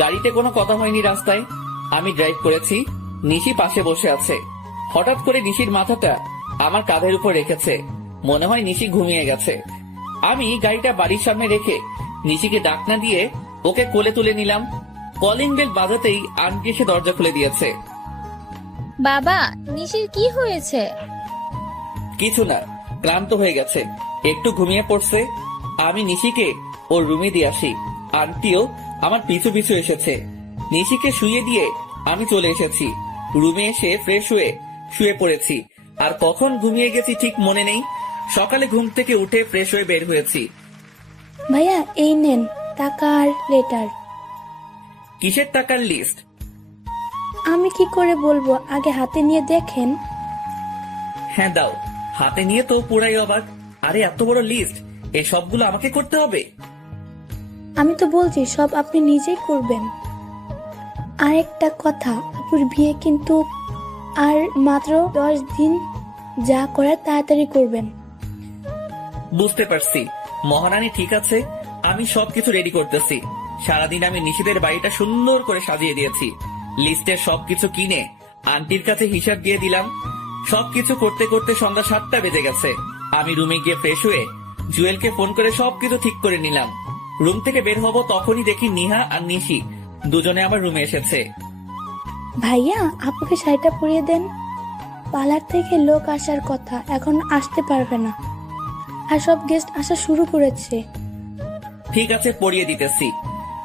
গাড়িতে কোনো কথা হয়নি রাস্তায়, আমি ড্রাইভ করেছি, নিশি পাশে বসে আছে। হঠাৎ করে নিশির মাথাটা আমার কাঁধের উপর রেখেছে, মনে হয় নিশি ঘুমিয়ে গেছে। আমি গাড়িটা বাড়ির সামনে রেখে নিশিকে ডাক না দিয়ে ওকে কোলে তুলে নিলাম। কলিং বেল বাজাতেই আন্টি এসে দরজা খুলে দিয়েছে। বাবা, নিশির কি হয়েছে? কিছু না, ক্লান্ত হয়ে গেছে, একটু ঘুমিয়ে পড়ছে। আমি নিশিকে ওর রুমে দিয়ে আসি। আন্টিও আমার পিছু পিছু এসেছে। নিশিকে শুয়ে দিয়ে আমি চলে এসেছি। রুমে এসে ফ্রেশ হয়ে শুয়ে পড়েছি। আর কখন ঘুমিয়ে গেছি ঠিক মনে নেই। সকালে ঘুম থেকে উঠে ফ্রেশ হয়ে বের হয়েছি। ভাইয়া এই নেন টাকা আর লেটার। কিসের টাকার লিস্ট? আমি কি করে বলবো, আগে হাতে নিয়ে দেখেন। হ্যাঁ দাও, হাতে নিয়ে তো পুরাই অবাক। আরে এত বড় লিস্ট, এই সবগুলো আমাকে করতে হবে? আমি তো বলছি সব আপনি নিজেই করবেন। আর একটা কথা, আপুর বিয়ে কিন্তু আর মাত্র 10 দিন, যা করার তাড়াতাড়ি করবেন। বুঝতে পারছি মহারানী, ঠিক আছে, আমি সবকিছু রেডি করতেছি। সারাদিন আমি নিশিদের বাড়িটা সুন্দর করে সাজিয়ে দিয়েছি। লিস্টের সবকিছু কিনে আন্টির কাছে হিসাব দিয়ে দিলাম। সবকিছু করতে করতে সন্ধ্যা 7টা বেজে গেছে। আমি রুমে গিয়ে ফ্রেশ হয়ে জুয়েলকে ফোন করে সবকিছু ঠিক করে নিলাম। রুম থেকে বের হব তখনই দেখি নিহা আর নিশি দুজনে আমার রুমে এসেছে। ভাইয়া আপুকে শাড়িটা পরিয়ে দেন, পার্লার থেকে লোক আসার কথা, এখন আসতে পারবে না, আর সব গেস্ট আসা শুরু করেছে। ঠিক আছে, পরিয়ে দিতেছি।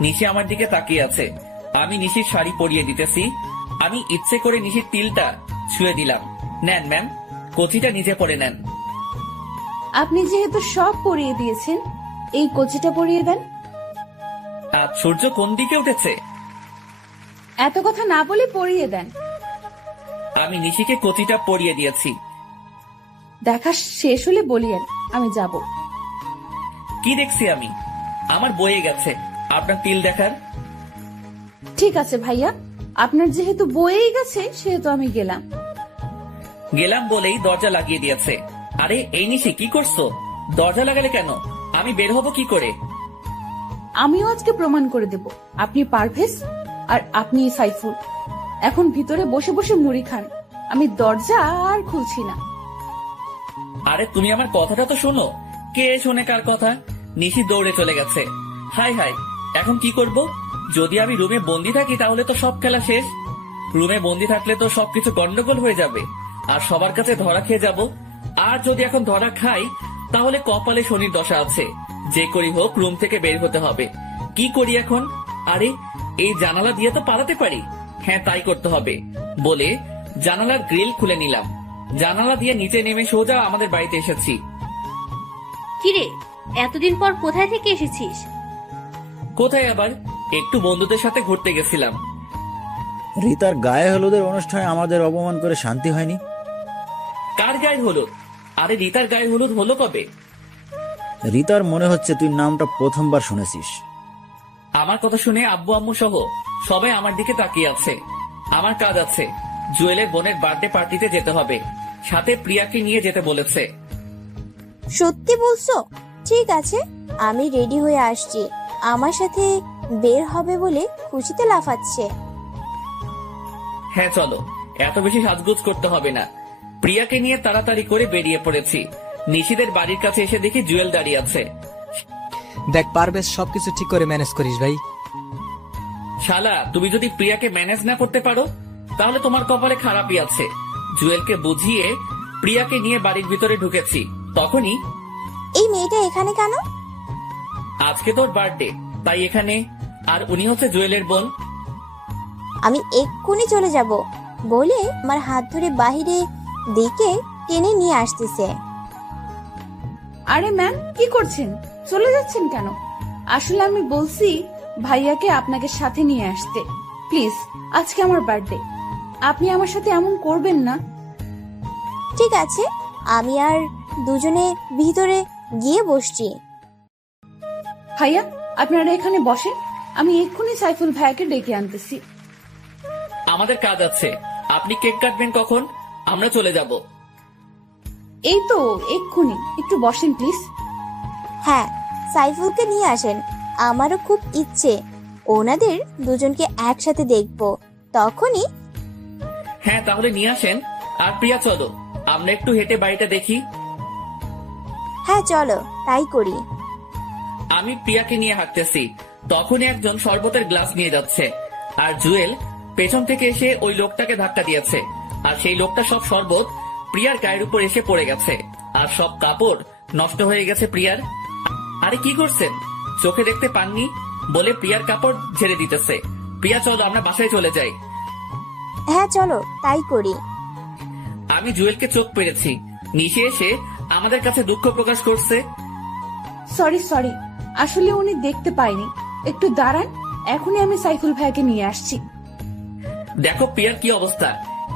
নিশি আমার দিকে তাকিয়ে আছে, আমি নিশির শাড়ি পরিয়ে দিতেছি। আমি ইচ্ছে করে নিশির তিলটা ছুঁয়ে দিলাম। নেন ম্যাম, কচিটা নিজে পরে নেন। আপনি যেহেতু সব পরিয়ে দিয়েছেন, এই কচিটা পরিয়ে দেন। আজ সূর্য কোন দিকে উঠেছে? এত কথা না বলে পরিয়ে দেন। আমি নিশিকে কচিটা পরিয়ে দিয়েছি। দেখা শেষ হলে বলিয়েন, আমি যাব। কি দেখছি আমি? আমার বয়ে গেছে আপনার তিল দেখার। ঠিক আছে ভাইয়া, আপনার যেহেতু বয়েই গেছে সেহেতু আমি গেলাম। গেলাম বলেই দরজা লাগিয়ে দিয়েছে। আরে এই নিশি, কি করছো? দরজা লাগালে কেন? আমি বের হব কি করে? আমিও আজকে প্রমাণ করে দেব আপনি পারভেজ আর আপনি সাইফুল। এখন ভিতরে বসে বসে মুড়ি খান, আমি দরজা আর খুলছি না। আরে তুমি আমার কথাটা তো শোনো। কে শোনে কার কথা? নিশি দৌড়ে চলে গেছে। হাই হাই, এখন কি করব? যদি আমি রুমে বন্দি থাকি তাহলে তো সব খেলা শেষ। রুমে বন্দি থাকলে তো সবকিছু গন্ডগোল হয়ে যাবে আর সবার কাছে ধরা খেয়ে যাব। আর যদি এখন ধরা খাই তাহলে কপালে শনির দশা আছে। যে করি হোক রুম থেকে বের হতে হবে। কি করি এখন? আরে এই জানালা দিয়ে তো পালাতে পারি। হ্যাঁ, তাই করতে হবে বলে জানালার গ্রিল খুলে নিলাম। জানালা দিয়ে নিচে নেমে সোজা আমাদের বাড়িতে এসেছি। কিরে, এতদিন পর কোথায় থেকে এসেছিস? কোথায় আবার, একটু বন্ধুদের সাথে ঘুরতে গেছিলাম। রীতার গায়ে হলুদের অনুষ্ঠানে আমাদের অপমান করে শান্তি হয়নি। কার গায়ে হলুদ? আরে রীতার গায়ে হলুদ হলো কবে? রীতার মনে হচ্ছে তুই নামটা প্রথমবার শুনেছিস। আমার কথা শুনে আব্বু আম্মু সহ সবাই আমার দিকে তাকিয়ে আছে। আমার কাজ আছে, জুয়েলের বোনের বার্থডে পার্টিতে যেতে হবে, সাথে প্রিয়াকে নিয়ে যেতে বলেছে। সত্যি বলছো? ঠিক আছে, আমি রেডি হয়ে আসছি। আমার সাথে বের হবে বলে খুশিতে লাফাচ্ছে। হ্যাঁ চলো, এত বেশি সাজগোজ করতে হবে না। প্রিয়াকে নিয়ে তাড়াতাড়ি করে বেরিয়ে পড়েছি। নিশিদের বাড়ির কাছে এসে দেখি জুয়েল দাঁড়িয়ে আছে। দেখ পারভেজ, সবকিছু ঠিক করে ম্যানেজ করিস ভাই। শালা, তুমি যদি প্রিয়াকে ম্যানেজ না করতে পারো তাহলে তোমার কপালে খারাপই আছে। জুয়েলকে বুঝিয়ে প্রিয়াকে নিয়ে বাড়ির ভিতরে ঢুকেছি, তখনই এই মেয়েটা এখানে কেন? আজকে তোর বার্থডে, তাই এখানে। আর উনি হচ্ছে জুয়েলের বোন। আমি এক্ষুনি চলে যাব বলে আমার হাত ধরে বাহিরে দিকে টেনে নিয়ে আসতেছে। আরে ম্যাম, কি করছেন? চলে যাচ্ছেন কেন? আসলে আমি বলছি ভাইয়াকে আপনাকে সাথে নিয়ে আসতে। প্লিজ, আজকে আমার বার্থডে, আপনি আমার সাথে এমন করবেন না। ঠিক আছে, আমি আর দুজনে ভিতরে গিয়ে বসছি। ভাইয়া, আপনারা এখানে বসেন, আমি এক্ষুনি সাইফুল ভাইয়াকে ডেকে আনতেছি। আমাদের কাজ আছে, আপনি কেক কাটবেন কখন? আমরা চলে যাব। এই তো এক্ষুনি, একটু বসেন প্লিজ। হ্যাঁ, সাইফুলকে নিয়ে আসেন। আমারও খুব ইচ্ছে ওনাদের দুজনকে একসাথে দেখবো। তখনই হ্যাঁ, তাহলে নিয়ে আসেন। আর প্রিয়া চলো, আমরা একটু হেঁটে বাড়িটা দেখি। হ্যাঁ চলো, তাই করি। আমি প্রিয়াকে নিয়ে হাঁটতেছি, তখনই একজন শরবতের গ্লাস নিয়ে যাচ্ছে। আর জুয়েল পেছন থেকে এসে ওই লোকটাকে ধাক্কা দিয়েছে। আর সেই লোকটা সব শরবত প্রিয়ার গায়ের উপর এসে পড়ে গেছে। আর সব কাপড় নষ্ট হয়ে গেছে প্রিয়ার। আরে কি করছেন? চোখে দেখতে পাননি বলে প্রিয়ার কাপড় ঝেড়ে দিতেছে। প্রিয়া চলো, আমরা বাসায় চলে যাই। হ্যাঁ চলো, তাই করি। আমি জুয়েলকে চোখ পেরেছি। নিশে এসে আমাদের কাছে দুঃখ প্রকাশ করছে। সরি, আসলে উনি দেখতে পায়নি। একটু দাঁড়ান, এখনই আমি সাইফুল ভাইয়াকে নিয়ে আসছি। দেখো প্রিয়ার কি অবস্থা,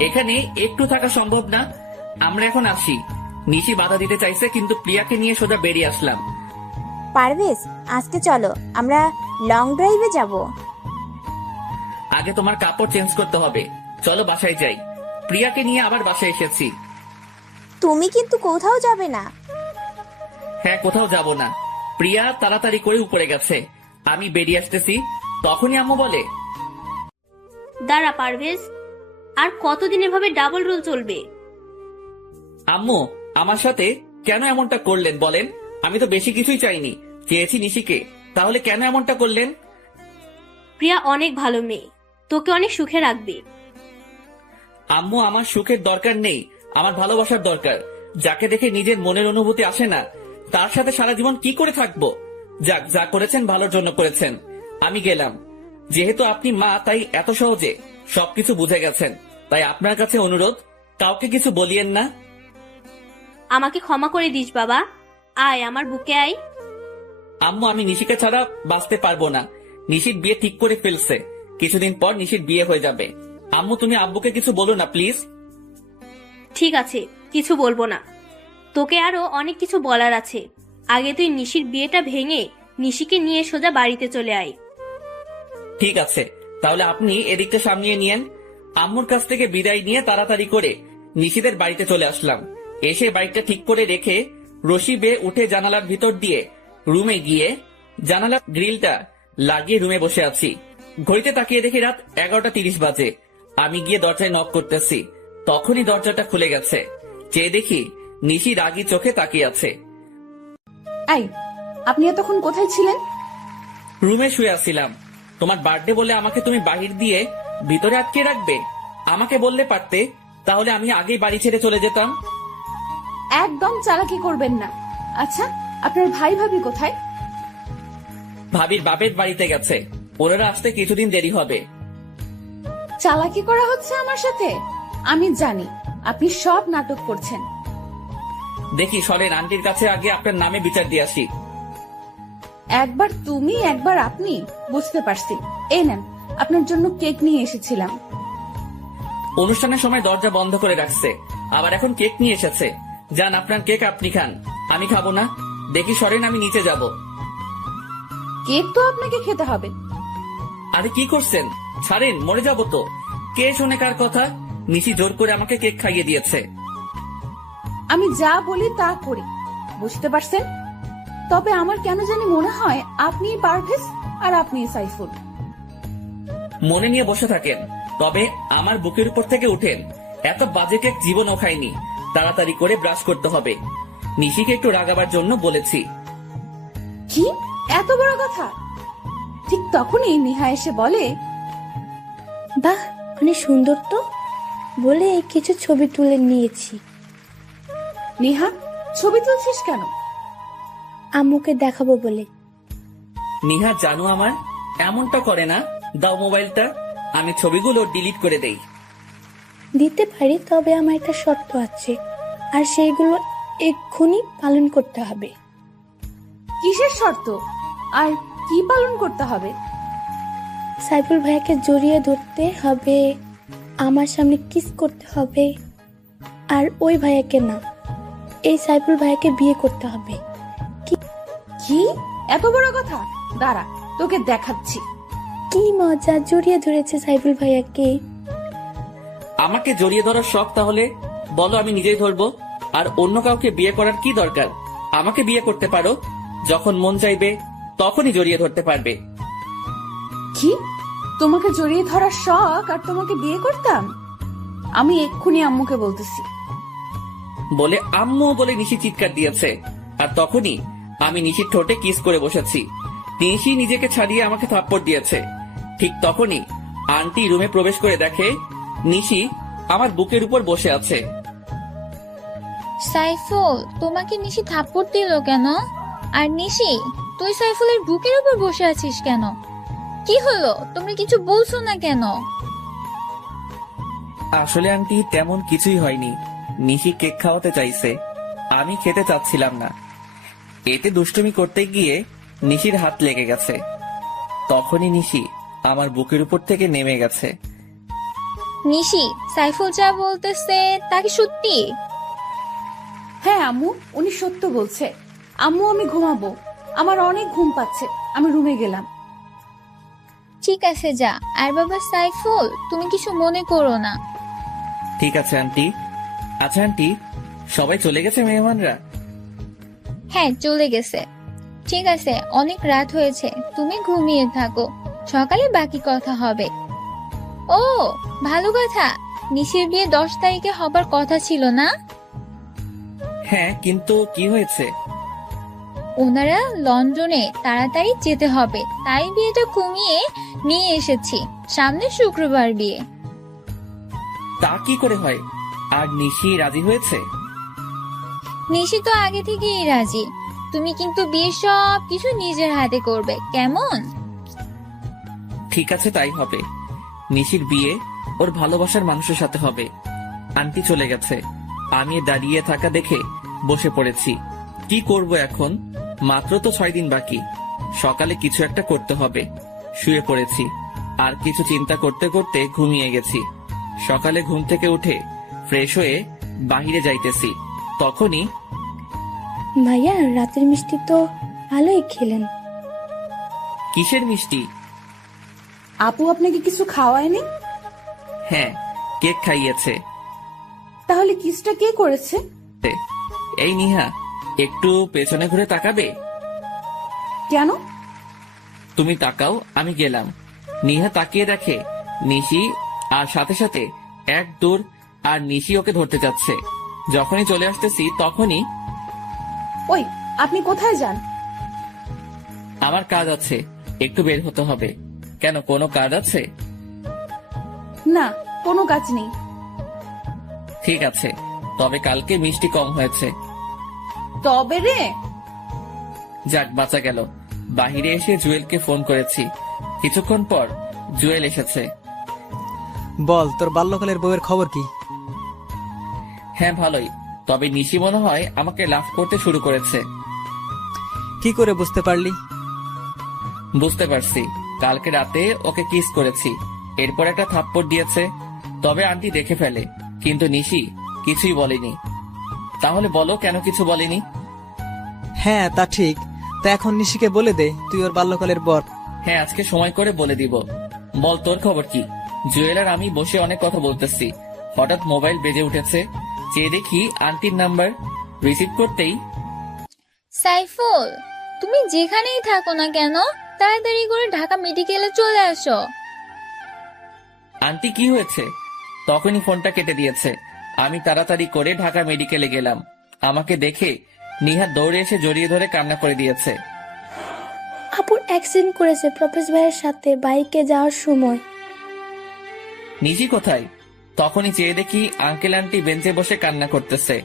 এখানে একটু থাকা সম্ভব না। আমরা এখন আসি। নিশি বাধা দিতে চাইছে, কিন্তু প্রিয়াকে নিয়ে সোজা বেরিয়ে আসলাম। পারভেজ, আজকে চলো আমরা লং ড্রাইভে যাব। আগে তোমার কাপড় চেঞ্জ করতে হবে, চলো বাসায় যাই। প্রিয়াকে নিয়ে আবার বাসায় এসেছি। তুমি কিন্তু কোথাও যাবে না। হ্যাঁ, কোথাও যাব না। প্রিয়া তাড়াতাড়ি করে উপরে গেছে, আমি বেরিয়ে আসতেছি। তখনই আম্মু বলে, দাঁড়া পারভেজ, আর কতদিন এভাবে ডাবল রোল চলবে? আম্মু আমার সাথে কেন এমনটা করলেন বলেন? আমি তো বেশি কিছুই চাইনি, চেয়েছি নিশিকে, তাহলে কেন এমনটা করলেন? প্রিয়া অনেক ভালো মেয়ে, তোকে অনেক সুখে রাখবে। আম্মু, আমার সুখের দরকার নেই, আমার ভালোবাসার দরকার। যাকে দেখে নিজের মনের অনুভূতি আসে না, তার সাথে সারা জীবন কি করে থাকবো? যাক, যা করেছেন ভালোর জন্য করেছেন। আমি গেলাম। যেহেতু আপনি মা, তাই এত সহজে সবকিছু বুঝে গেছেন। তাই আপনার কাছে অনুরোধ, কাউকে কিছু বলিয়েন না। আমাকে ক্ষমা করে দিস বাবা, আয় আমার বুকে আয়। আম্মু, আমি নিশিকে ছাড়া বাঁচতে পারবো না। নিশির বিয়ে ঠিক করে ফেলছে, কিছুদিন পর নিশির বিয়ে হয়ে যাবে। আম্মু, তুমি আব্বুকে কিছু বলো না প্লিজ। ঠিক আছে, কিছু বলবো না। তোকে আরো অনেক কিছু বলার আছে। আগে তুই নিশির বিয়েটা ভেঙে নিশিকে নিয়ে সোজা বাড়িতে চলে আয়। ঠিক আছে, তাহলে আপনি এদিকটা সামলিয়ে নিয়েন। আম্মুর কাছ থেকে বিদায় নিয়ে তাড়াতাড়ি করে নিশিদের বাড়িতে চলে আসলাম। এসে বাইকটা ঠিক করে রেখে রশি বেয়ে উঠে জানালার ভিতর দিয়ে রুমে গিয়ে জানালার গ্রিলটা লাগিয়ে রুমে বসে আছি। ঘড়িতে তাকিয়ে দেখি রাত 11:30 বাজে। আমি গিয়ে দরজায় নক করতেছি, তখনই দরজাটা খুলে গেছে। চেয়ে দেখি নিশি রাগী চোখে তাকিয়ে আছে। এই, আপনি এতক্ষণ কোথায় ছিলেন? রুমে শুয়ে আছিলাম। তোমার বার্থডে বলে আমাকে তুমি বাহির দিয়ে ভিতরে আটকে রাখবে? আমাকে বললে পারতে, তাহলে আমি আগেই বাড়ি ছেড়ে চলে যেতাম। একদম চালাকি করবেন না। আচ্ছা, আপনার ভাই ভাবি কোথায়? ভাবির বাপের বাড়িতে গেছে, ওনারা আসতে কিছুদিন দেরি হবে। চালাকি করা হচ্ছে আমার সাথে? আমি জানি আপনি সব নাটক করছেন। দেখি সরেন, আন্টির কাছে আগে আপনার নামে বিচার দিয়ে আসি। একবার তুমি, একবার আপনি, বুঝতে পারছি। এই নেন, আপনার জন্য কেক নিয়ে এসেছিলাম। অনুষ্ঠানের সময় দরজা বন্ধ করে রাখছে, আবার এখন কেক নিয়ে এসেছে। যান, আপনার কেক আপনি খান, আমি খাবো না। দেখি সরেন, আমি নিচে যাব। কেক তো আপনাকে খেতে হবে, আরে কি করছেন? ছাড়েন, মরে যাবো তো। কে শোনে কার কথা? নিশি জোর করে আমাকে কেক খাইয়ে দিয়েছে। আমি যা বলি তা করি, বুঝতে পারছেন? তবে আমার কেন জানি মনে হয় আপনিই পারভেজ আর আপনিই সাইফুল। মনে নিয়ে বসে থাকেন, তবে আমার বুকের উপর থেকে উঠেন। এত বাজে কেক জীবনও খাইনি। তাড়াতাড়ি করে ব্রাশ করতে হবে। নিশিকে একটু রাগাবার জন্য বলেছি। কি এত বড় কথা? ঠিক তখনই নেহা এসে বলে, বাহ, অনেক সুন্দর তো, বলে কিছু ছবি তুলে নিয়েছি। নেহা, ছবি তুলছিস কেন? আম্মুকে দেখাবো বলে। নিহা জানো আমার এমনটা করে না। দাও মোবাইলটা, আমি ছবিগুলো ডিলিট করে দেই। দিতে পারি, তবে আমার একটা শর্ত আছে, আর সেইগুলো এক্ষুনি পালন করতে হবে। কিসের শর্ত আর কি পালন করতে হবে? সাইফুল ভাইয়াকে জড়িয়ে ধরতে হবে, আমার সামনে কিস করতে হবে, আর ওই ভাইয়াকে না, এই সাইফুল ভাইয়াকে বিয়ে করতে হবে। কি এত বড় কথা? দাঁড়া, তোকে দেখাচ্ছি। কি মজা, জড়িয়ে ধরেছে সাইফুল ভাইয়াকে। আমাকে জড়িয়ে ধরার শখ? তাহলে বলো, আমি নিজেই ধরবো। আর অন্য কাউকে বিয়ে করার কি দরকার? আমাকে বিয়ে করতে পারো, যখন মন চাইবে তখনই জড়িয়ে ধরতে পারবে। কি, তোমাকে জড়িয়ে ধরার শখ আর তোমাকে বিয়ে করতাম? আমি এক্ষুনি আম্মুকে বলতেছি। বলে আম্মু বলে নিশি চিৎকার দিয়েছে। আর তখনই আমি নিশির ঠোঁটে কিস করে বসেছি। নিশি নিজেকে ছাড়িয়ে আমাকে থাপ্পড় দিয়েছে। ঠিক তখনই আন্টি রুমে প্রবেশ করে দেখে নিশি আমার বুকের উপর বসে আছে। সাইফুল, তোমাকে নিশি থাপ্পড় দিল কেন? আর নিশি, তুই সাইফুলের বুকের উপর বসে আছিস কেন? কি হলো? তোমরা কিছু বলছো না কেন? আসলে আন্টি তেমন কিছুই হয়নি। নিশি কেক খাওয়াতে চাইছে, আমি খেতে চাচ্ছিলাম না। এতে দুষ্টুমি করতে গিয়ে নিশির হাত লেগে গেছে। তখনই নিশি আমার বুকের উপর থেকে নেমে গেছে। নিশি, সাইফুল যা বলতেছে তা কি সত্যি? হ্যাঁ আম্মু, উনি সত্য বলছে। আম্মু, আমি ঘুমাবো, আমার অনেক ঘুম পাচ্ছে, আমি রুমে গেলাম। ঠিক আছে, যা। আর বাবা সাইফুল, তুমি কিছু মনে করো না। ঠিক আছে আন্টি। আচ্ছা আন্টি, সবাই চলে গেছে মেহমানরা? হ্যাঁ, চলে গেছে। ঠিক আছে, অনেক রাত হয়েছে, তুমি ঘুমিয়ে থাকো, সকালে বাকি কথা হবে। ও ভালো কথা, নিশির বিয়ে 10 তারিখে হবার কথা ছিল না? হ্যাঁ, কিন্তু কি হয়েছে? ওনারা লন্ডনে তাড়াতাড়ি যেতে হবে, তাই বিয়েটা কমিয়ে নিয়ে এসেছি। সামনে শুক্রবার বিয়ে। তা কি করে হয়? আর নিশি রাজি হয়েছে? নিশি তো আগে থেকেই রাজি। তুমি কিন্তু বিয়ে সব কিছু নিজের হাতে করবে, কেমন? ঠিক আছে, তাই হবে। নিশির বিয়ে ওর ভালোবাসার মানুষের সাথে হবে। আন্টি চলে গেছে, আমি দাঁড়িয়ে থাকা দেখে বসে পড়েছি। কি করব এখন? মাত্র তো 6 দিন বাকি। সকালে কিছু একটা করতে হবে। শুয়ে পড়েছি, আর কিছু চিন্তা করতে করতে ঘুমিয়ে গেছি। সকালে ঘুম থেকে উঠে ফ্রেশ হয়ে বাহিরে যাইতেছি, তখনই ভাইয়া, রাতের মিষ্টি তো ভালোই খেলেন। কিসের মিষ্টি? আপু আপনাকে কিছু খাওয়ায়নি? হ্যাঁ, কেক খাইয়েছে। তাহলে কিসটা কে করেছে? এই নিহা, একটু পেছনে ঘুরে তাকাবে? কেন? তুমি তাকাও, আমি গেলাম। নিহা তাকিয়ে দেখে নিশি, আর সাথে সাথে এক দৌড়, আর নিশি ওকে ধরতে যাচ্ছে। যখনই চলে আসতেছি তখনই, ওই, আপনি কোথায় যান? আমার কাজ আছে, একটু বের হতে হবে। কেন, কোনো কাজ আছে? না, কোনো কাজ নেই। ঠিক আছে, তবে কালকে মিষ্টি কম হয়েছে। তবে রে, যাক, বাঁচা গেল। বাহিরে এসে জুয়েলকে ফোন করেছি। কিছুক্ষণ পর জুয়েল এসেছে। বল, তোর বাল্যকালের বউয়ের খবর কি? হ্যাঁ, ভালোই। তবে নিশি মনে হয় আমাকে লাভ করতে শুরু করেছে। কি করে বুঝতে পারলি? বুঝতে পারছি, কালকে রাতে ওকে কিস করেছি, এরপর একটা থাপ্পড় দিয়েছে। তবে আন্টি দেখে ফেলে, কিন্তু নিশি কিছুই বলেনি। তাহলে বলো, কেন কিছু বলেনি? হ্যাঁ, তা ঠিক। তা এখন নিশিকে বলে দে তুই ওর বাল্যকালের বর। হ্যাঁ, আজকে সময় করে বলে দিব। বল তোর খবর কি? জুয়েল আর আমি বসে অনেক কথা বলতেছি, হঠাৎ মোবাইল বেজে উঠেছে। চেয়ে দেখি আন্টির নাম্বার। রিসিভ করতেই, সাইফুল, তুমি যেখানেই থাকো না কেন তাড়াতাড়ি করে ঢাকা মেডিকেলে চলে আসো। আন্টি কি হয়েছে? তখনই ফোনটা কেটে দিয়েছে। আমি তাড়াতাড়ি করে ঢাকা মেডিকেলে গেলাম। আমাকে দেখে নিহাত দৌড়ে এসে জড়িয়ে ধরে কান্না করে দিয়েছে। আপুর অ্যাক্সিডেন্ট করেছে প্রফেস ভাইয়ের সাথে বাইকে যাওয়ার সময়। নিশি কোথায়? তখনই চেয়ে দেখি আঙ্কেল আন্টি বেঞ্চে বসে কান্না করতেছে।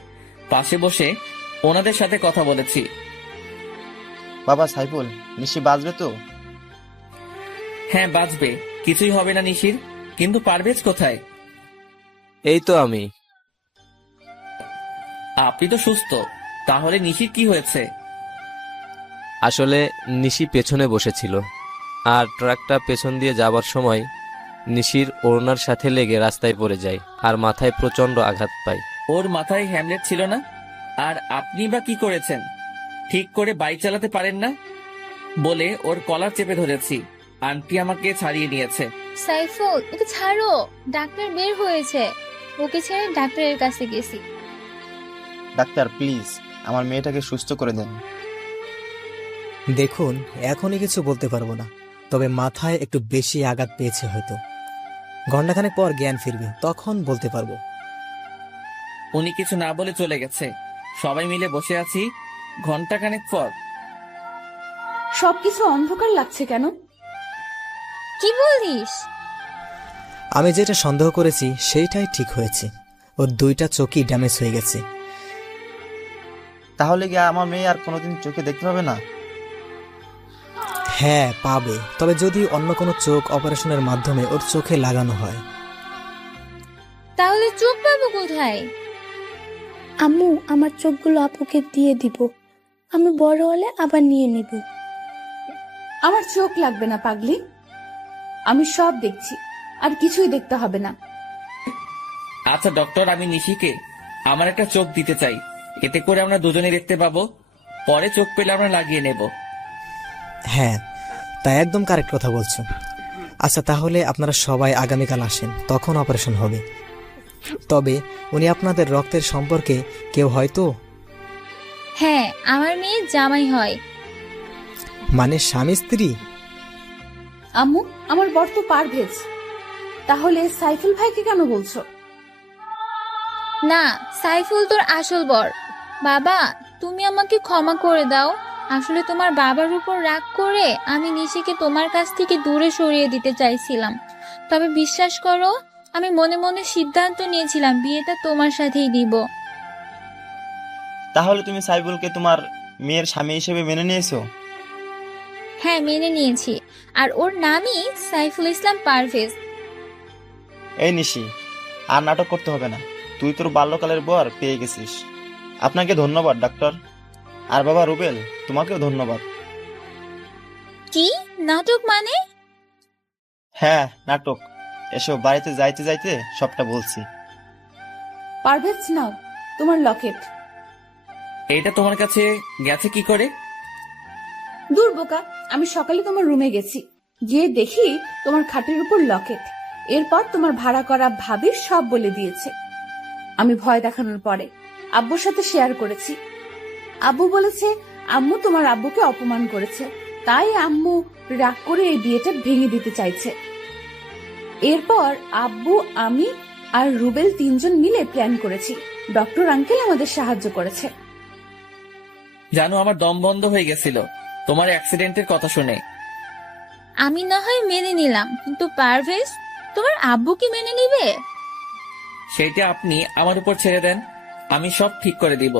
পাশে বসে ওনাদের সাথে কথা বলেছি। বাবা সাইফুল, নিশি বাঁচবে তো? হ্যাঁ বাঁচবে, কিছুই হবে না নিশির। কিন্তু পারভেজ কোথায়? এই তো আমি। আপনি তো সুস্থ, তাহলে নিশির কি হয়েছে? আসলে নিশি পেছনে বসেছিল, আর ট্রাকটা পেছন দিয়ে যাবার সময় নিশির ওড়নার সাথে লেগে রাস্তায় পড়ে যায় আর মাথায় প্রচন্ড আঘাত পায়। ওর মাথায় হ্যামলেট ছিল না? আর আপনি বা কি করেছেন? ঠিক করে বাইক চালাতে পারেন না বলে ওর কলার চেপে ধরেছি। আন্টি আমাকে ছাড়িয়ে নিয়েছে। সাইফুল, ওকে ছাড়ো, ডাক্তার বের হয়েছে। ওকে ছেড়ে ডাক্তারের কাছে গেছি। ডাক্তার প্লিজ আমার মেয়েটাকে সুস্থ করে দেন। দেখুন, এখনই কিছু বলতে পারবো না, তবে মাথায় একটু বেশি আঘাত পেয়েছে হয়তো। ঘন্টাখানেক পর জ্ঞান ফিরবে, তখন বলতে পারবো। উনি কিছু না বলে চলে গেছে। সবাই মিলে বসে আছি। ঘন্টাখানেক পর সবকিছু অন্ধকার লাগছে কেন? কি বলিস? আমি যেটা সন্দেহ করেছি সেইটাই ঠিক হয়েছে। ওর দুইটা চোখই ড্যামেজ হয়ে গেছে। তাহলে কি আমার মেয়ে আর কোনোদিন চোখে দেখতে পাবে না? হ্যাঁ পাবে, তবে যদি অন্য কোনো চোখ অপারেশনের মাধ্যমে ওর চোখে লাগানো হয়। তাহলে চোখ পাবো কোথায়? আম্মু, আমার চোখগুলো আপুকে দিয়ে দিব, আমি বড় হলে আবার নিয়ে নিব। আমার চোখ লাগবে না পাগলি, আমি সব দেখছি, আর কিছুই দেখতে হবে না। আচ্ছা ডক্টর, আমি নিশিকে আমার একটা চোখ দিতে চাই। এতে করে আমরা দুজনে দেখতে পাবো। পরে চোখ পেলে আমরা লাগিয়ে নেব। হ্যাঁ, তাই একদম কারেক্ট কথা বলছো। আচ্ছা তাহলে আপনারা সবাই আগামীকাল আসেন, তখন অপারেশন হবে। তবে উনি আপনাদের রক্তের সম্পর্কে কেউ হয়তো? হ্যাঁ, আমার মেয়ে জামাই হয়। মানে স্বামী স্ত্রী? আম্মু, আমার বর তো পারভেজ, তাহলে সাইফুল ভাইকে কেন বলছো? না, সাইফুল তোর আসল বর। বাবা, তুমি আমাকে ক্ষমা করে দাও। আসলে তোমার বাবার উপর রাগ করে আমি নিশিকে তোমার কাছ থেকে দূরে সরিয়ে দিতে চাইছিলাম। তবে বিশ্বাস করো, আমি মনে মনে সিদ্ধান্ত নিয়েছিলাম বিয়েটা তোমার সাথেই দিব। তাহলে তুমি সাইফুলকে তোমার মেয়ের স্বামী হিসেবে মেনে নিয়েছো? হ্যাঁ, মেনে নিয়েছি। আর ওর নামই সাইফুল ইসলাম পারভেজ। এই নিশি, আর নাটক করতে হবে না। তুই তোর বাল্যকালের বর পেয়ে গেছিস। আপনাকে ধন্যবাদ ডাক্তার। আর বাবা রুবেল, তোমাকেও ধন্যবাদ। কি নাটক মানে? হ্যাঁ নাটক। এসো, বাড়িতে যাইতে যাইতে সবটা বলছি। পারভেজ, নাও তোমার লকেট। এটা তোমার কাছে গেছে কি করে? দূর বোকা, আমি সকালে তোমার রুমে গেছি, গিয়ে দেখি তোমার খাটের উপর লকেট। এরপর তোমার ভাড়া করা ভাবির সব বলে দিয়েছে। আমি ভয় দেখানোর পরে আব্বুর সাথে শেয়ার করেছি। আব্বু বলেছে আম্মু তোমার আব্বুকে অপমান করেছে, তাই আম্মু রাগ করে এই বিয়েটা ভেঙে দিতে চাইছে। এরপর আব্বু, আমি আর রুবেল তিনজন মিলে প্ল্যান করেছি। ডক্টর আঙ্কেল আমাদের সাহায্য করেছে। জানো, আমার দম বন্ধ হয়ে গেছিল তোমার অ্যাক্সিডেন্টের কথা শুনে। আমি না হয় মেনে নিলাম, কিন্তু পারভেজ, তোমার আব্বু কি মেনে নিবে? সেইটা আপনি আমার উপর ছেড়ে দেন, আমি সব ঠিক করে দিব।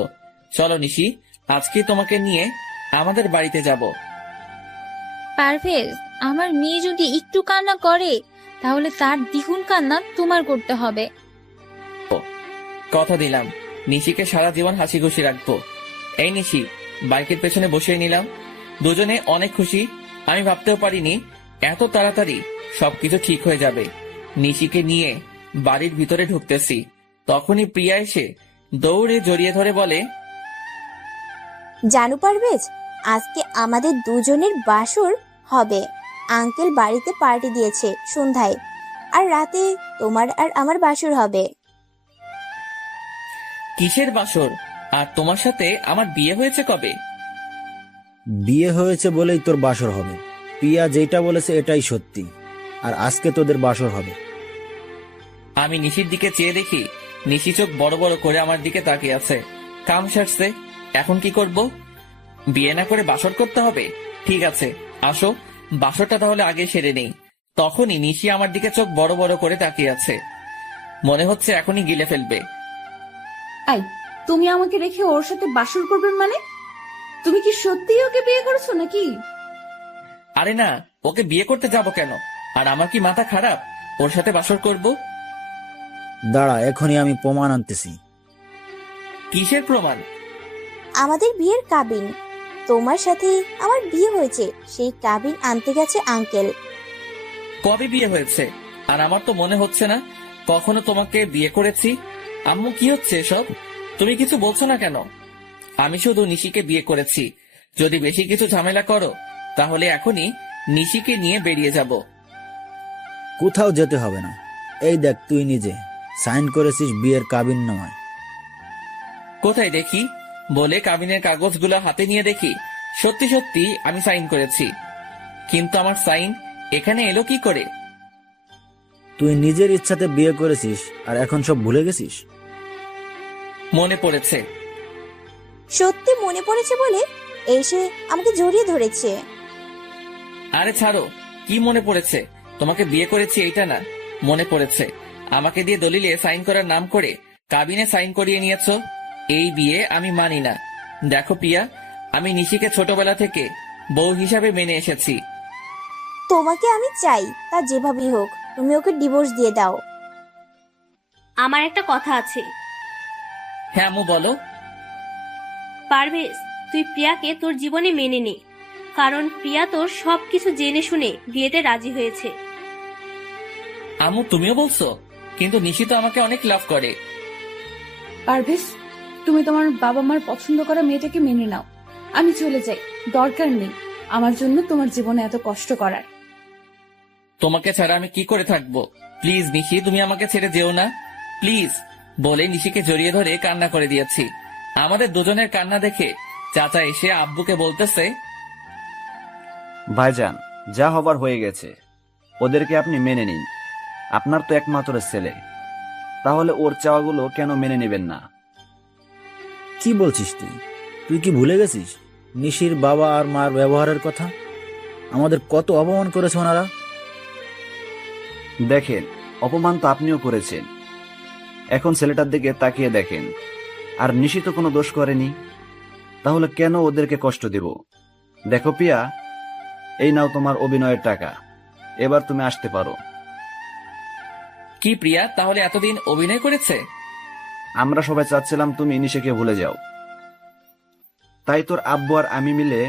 চলো নিশি, আজকে তোমাকে নিয়ে আমাদের বাড়িতে যাব। পারভেজ, আমার মেয়ে যদি একটু কান্না করে তাহলে তার দ্বিগুণ কান্না তোমার করতে হবে। কথা দিলাম, নিশিকে সারা জীবন হাসি খুশি রাখবো। এই নিশি, বাইকের পেছনে বসিয়ে নিলাম। দুজনে অনেক খুশি। আমি ভাবতেও পারিনি এত তাড়াতাড়ি সবকিছু ঠিক হয়ে যাবে। নিশিকে নিয়ে বাড়ির ভিতরে ঢুকতেছি, তখনই প্রিয়া এসে দৌড়ে জড়িয়ে ধরে বলে, জানো পারভেজ, আজকে আমাদের দুজনের বাসর হবে। আঙ্কেল বাড়িতে পার্টি দিয়েছে সন্ধ্যায়, আর রাতে তোমার আর আমার বাসর হবে। কিসের বাসর? আর তোমার সাথে আমার বিয়ে হয়েছে কবে? বিয়ে হয়েছে বলেই তোর বাসর হবে। প্রিয়া যেটা বলেছে এটাই সত্যি, আর আজকে তোদের বাসর হবে। আমি নিশির দিকে চেয়ে দেখি নিশি চোখ বড় বড় করে আমার দিকে তাকিয়ে আছে। কাম সারছে, এখন কি করব? বিয়ে না করে বাসর করতে হবে? ঠিক আছে, আসো বাসরটা তাহলে আগে সেরে নেই। তখনই নিশি আমার দিকে চোখ বড় বড় করে তাকিয়ে আছে, মনে হচ্ছে এখনই গিলে ফেলবে। আই, তুমি আমাকে রেখে ওর সাথে বাসর করবেন মানে? তুমি কি সত্যিই ওকে বিয়ে করেছো নাকি? আরে না, ওকে বিয়ে করতে যাব কেন? আর আমার কি মাথা খারাপ ওর সাথে বাসর করব? দাঁড়া, এখনই আমি প্রমাণ আনতেছি। কিসের প্রমাণ? আমাদের বিয়ের কাবিন। তোমার সাথে আমার বিয়ে হয়েছে, সেই কাবিন আনতে গেছে আঙ্কেল। কবে বিয়ে হয়েছে? আর আমার তো মনে হচ্ছে না কখনো তোমাকে বিয়ে করেছি। আম্মু, কি হচ্ছে এসব? তুমি কিছু বলছো না কেন? আমি শুধু নিশিকে বিয়ে করেছি। যদি বেশি কিছু ঝামেলা করো তাহলে এখনই নিশিকে নিয়ে বেরিয়ে যাব। কোথাও যেতে হবে না। এই দেখ, তুই নিজে সাইন করেছিস বিয়ের কাবিন নামায়। কোথায় দেখি? বলে কাবিনের কাগজগুলো হাতে নিয়ে দেখি সত্যি সত্যি আমি সাইন করেছি। কিন্তু আমার সাইন এখানে এলো কি করে? তুই নিজের ইচ্ছাতে বিয়ে করেছিস আর এখন সব ভুলে গেছিস? মনে পড়েছে। সত্যি মনে পড়েছে বলে এসে আমাকে জড়িয়ে ধরেছে। আরে ছাড়ো, কি মনে পড়েছে? তোমাকে বিয়ে করেছি এইটা না মনে পড়েছে? আমাকে দিয়ে দলিলে সাইন করার নাম করে কাবিনে সাইন করিয়ে নিয়েছো। এই বিয়ে আমি মানি না। দেখো প্রিয়া, আমি নিশিকে ছোটবেলা থেকে বউ হিসাবে মেনে এসেছি। তোমাকে আমি চাই, তা যেভাবেই হোক তুমি ওকে ডিভোর্স দিয়ে দাও। আমার একটা কথা আছে। হ্যাঁ আম্মু, বলো। পারভেজ, তুই প্রিয়াকে তোর জীবনে মেনে নে, কারণ প্রিয়া তোর সবকিছু জেনে শুনে বিয়েতে রাজি হয়েছে। আম্মু, তুমিও বলছো? কিন্তু নিশি তো আমাকে অনেক লাভ করে। পারভেজ, তুমি তোমার বাবা মার পছন্দ করা মেয়েটাকে মেনে নাও। আমি চলে যাই, দরকার নেই আমার জন্য তোমার জীবনে এত কষ্ট করার। তোমাকে ছাড়া আমি কি করে থাকবো? প্লিজ নিশি, তুমি আমাকে ছেড়ে যেও না প্লিজ। বলে নিশিকে জড়িয়ে ধরে কান্না করে দিয়েছি। আমাদের দুজনের কান্না দেখে চাচা এসে আব্বুকে বলতেছে, ভাইজান, যা হবার হয়ে গেছে, ওদেরকে আপনি মেনে নিন। আপনার তো একমাত্র ছেলে, তাহলে ওর চাওয়াগুলো কেন মেনে নেবেন না? কি বলছিস তুই? তুই কি ভুলে গেছিস নিশির বাবা আর মার ব্যবহারের কথা? আমাদের কত অপমান করেছে ওনারা। দেখেন, অপমান তো আপনিও করেছেন। এখন ছেলেটার দিকে তাকিয়ে দেখেন, আর নিশি তো কোনো দোষ করেনি, তাহলে কেন ওদেরকে কষ্ট দেব? দেখো পিয়া, এই নাও তোমার অভিনয়ের টাকা, এবার তুমি আসতে পারো। কি প্রিয়া তাহলে এতদিন অভিনয় করেছে? আমরা সবাই চাচ্ছিলাম তুমি নিশিকে ভুলে যাও, তাই তোর আব্বু আর আমি মিলে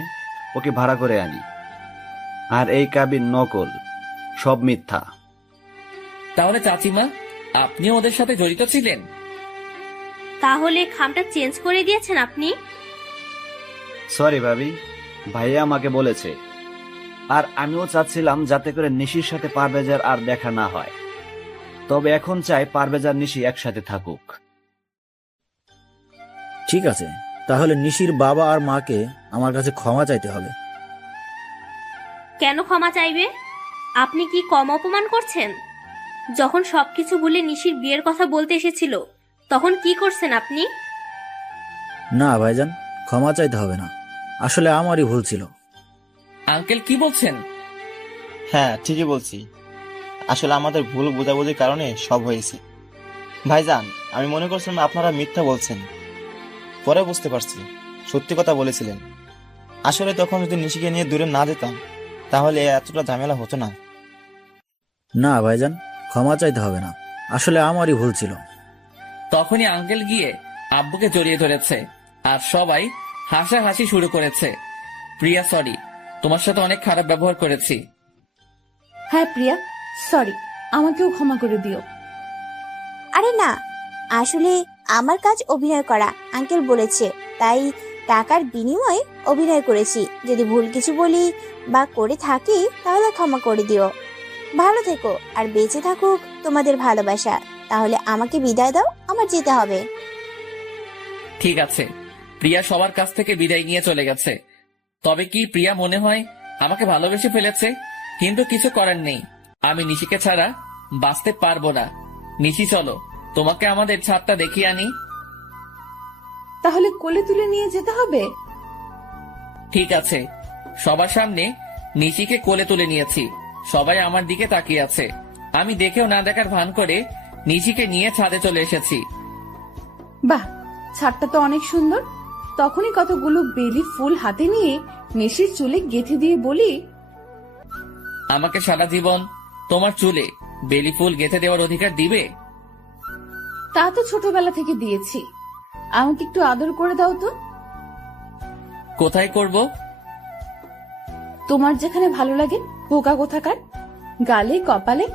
ওকে ভাড়া করে আনি। আর এই কাবিন নকল, সব মিথ্যা। তাহলে চাচিমা, আপনিও ওদের সাথে জড়িত ছিলেন? তাহলে খামটা চেঞ্জ করে দিয়েছেন আপনি? সরি ভাবি, ভাইয়া আমাকে বলেছে। আর আমিও চাচ্ছিলাম যাতে করে নিশির সাথে পারভেজার আর দেখা না হয়। তবে এখন চাই পারভেজার নিশি একসাথে থাকুক। ঠিক আছে, তাহলে নিশির বাবা আর মাকে আমার কাছে ক্ষমা চাইতে হবে। কেন ক্ষমা চাইবে? আপনি কি কম অপমান করছেন? যখন সবকিছু ভুলে নিশির বিয়ের কথা বলতে এসেছিল তখন কি করছেন আপনি? না ভাইজান, ক্ষমা চাইতে হবে না, আসলে আমারই ভুল ছিল। আঙ্কেল কি বলছেন? হ্যাঁ, ঠিকই বলছি। আসলে আমাদের ভুল বোঝাবুঝির কারণে সব হয়েছে। ভাইজান, আমি মনে করছিলাম আপনারা মিথ্যা বলছেন, পরে বুঝতে পারছি সত্যি কথা বলেছিলেন। আসলে তখন যদি নিশিকে নিয়ে দূরে না যেতাম তাহলে এতটা ঝামেলা হতো না। না ভাইজান, ক্ষমা চাইতে হবে না, আসলে আমারই ভুল ছিল। তখনই আঙ্কেল গিয়ে আব্বুকে জড়িয়ে ধরেছে আর সবাই হাসাহাসি শুরু করেছে। প্রিয়া সরি, তোমার সাথে অনেক খারাপ ব্যবহার করেছি। হ্যাঁ প্রিয়া, সরি, আমাকেও ক্ষমা করে দিও। আরে না, আসলে আমার কাজ অভিনয় করা, আঙ্কেল বলেছে, তাই টাকার বিনিময়ে অভিনয় করেছি। যদি ভুল কিছু বলি বা করে থাকি তাহলে ক্ষমা করে দিও। ভালো থেকো আর বেঁচে থাকুক তোমাদের ভালোবাসা। তাহলে আমাকে বিদায় দাও, আমার যেতে হবে। ঠিক আছে, প্রিয়া সবার কাছ থেকে বিদায় নিয়ে চলে গেছে। তবে কি প্রিয়া মনে হয় আমাকে ভালোবেসে ফেলেছে? কিন্তু কিছু করার নেই, আমি নিশিকে ছাড়া বাঁচতে পারবো না। নিশি চলো, তোমাকে আমাদের ছাদটা দেখিয়ে আনি। তাহলে কোলে তুলে নিয়ে যেতে হবে? ঠিক আছে। সবার সামনে নিশিকে কোলে তুলে নিয়েছি, সবাই আমার দিকে তাকিয়ে আছে। আমি দেখেও না দেখার ভান করে নিশিকে নিয়ে ছাদে চলে এসেছি। বাহ, ছাদটা তো অনেক সুন্দর। তখনই কতগুলো বেলি ফুল হাতে নিয়ে নিশির চুলে গেঁথে দিয়ে বলি, আমাকে সারা জীবন তোমার চুলে বেলি ফুল গেঁথে দেওয়ার অধিকার দিবে? তা তো ছোটবেলা থেকে দিয়েছি, আমাকে একটু আদর করে দাও তো। কোথায় করব? তোমার যেখানে ভালো লাগে, পোকা কোথাকার, গালে, কপালে,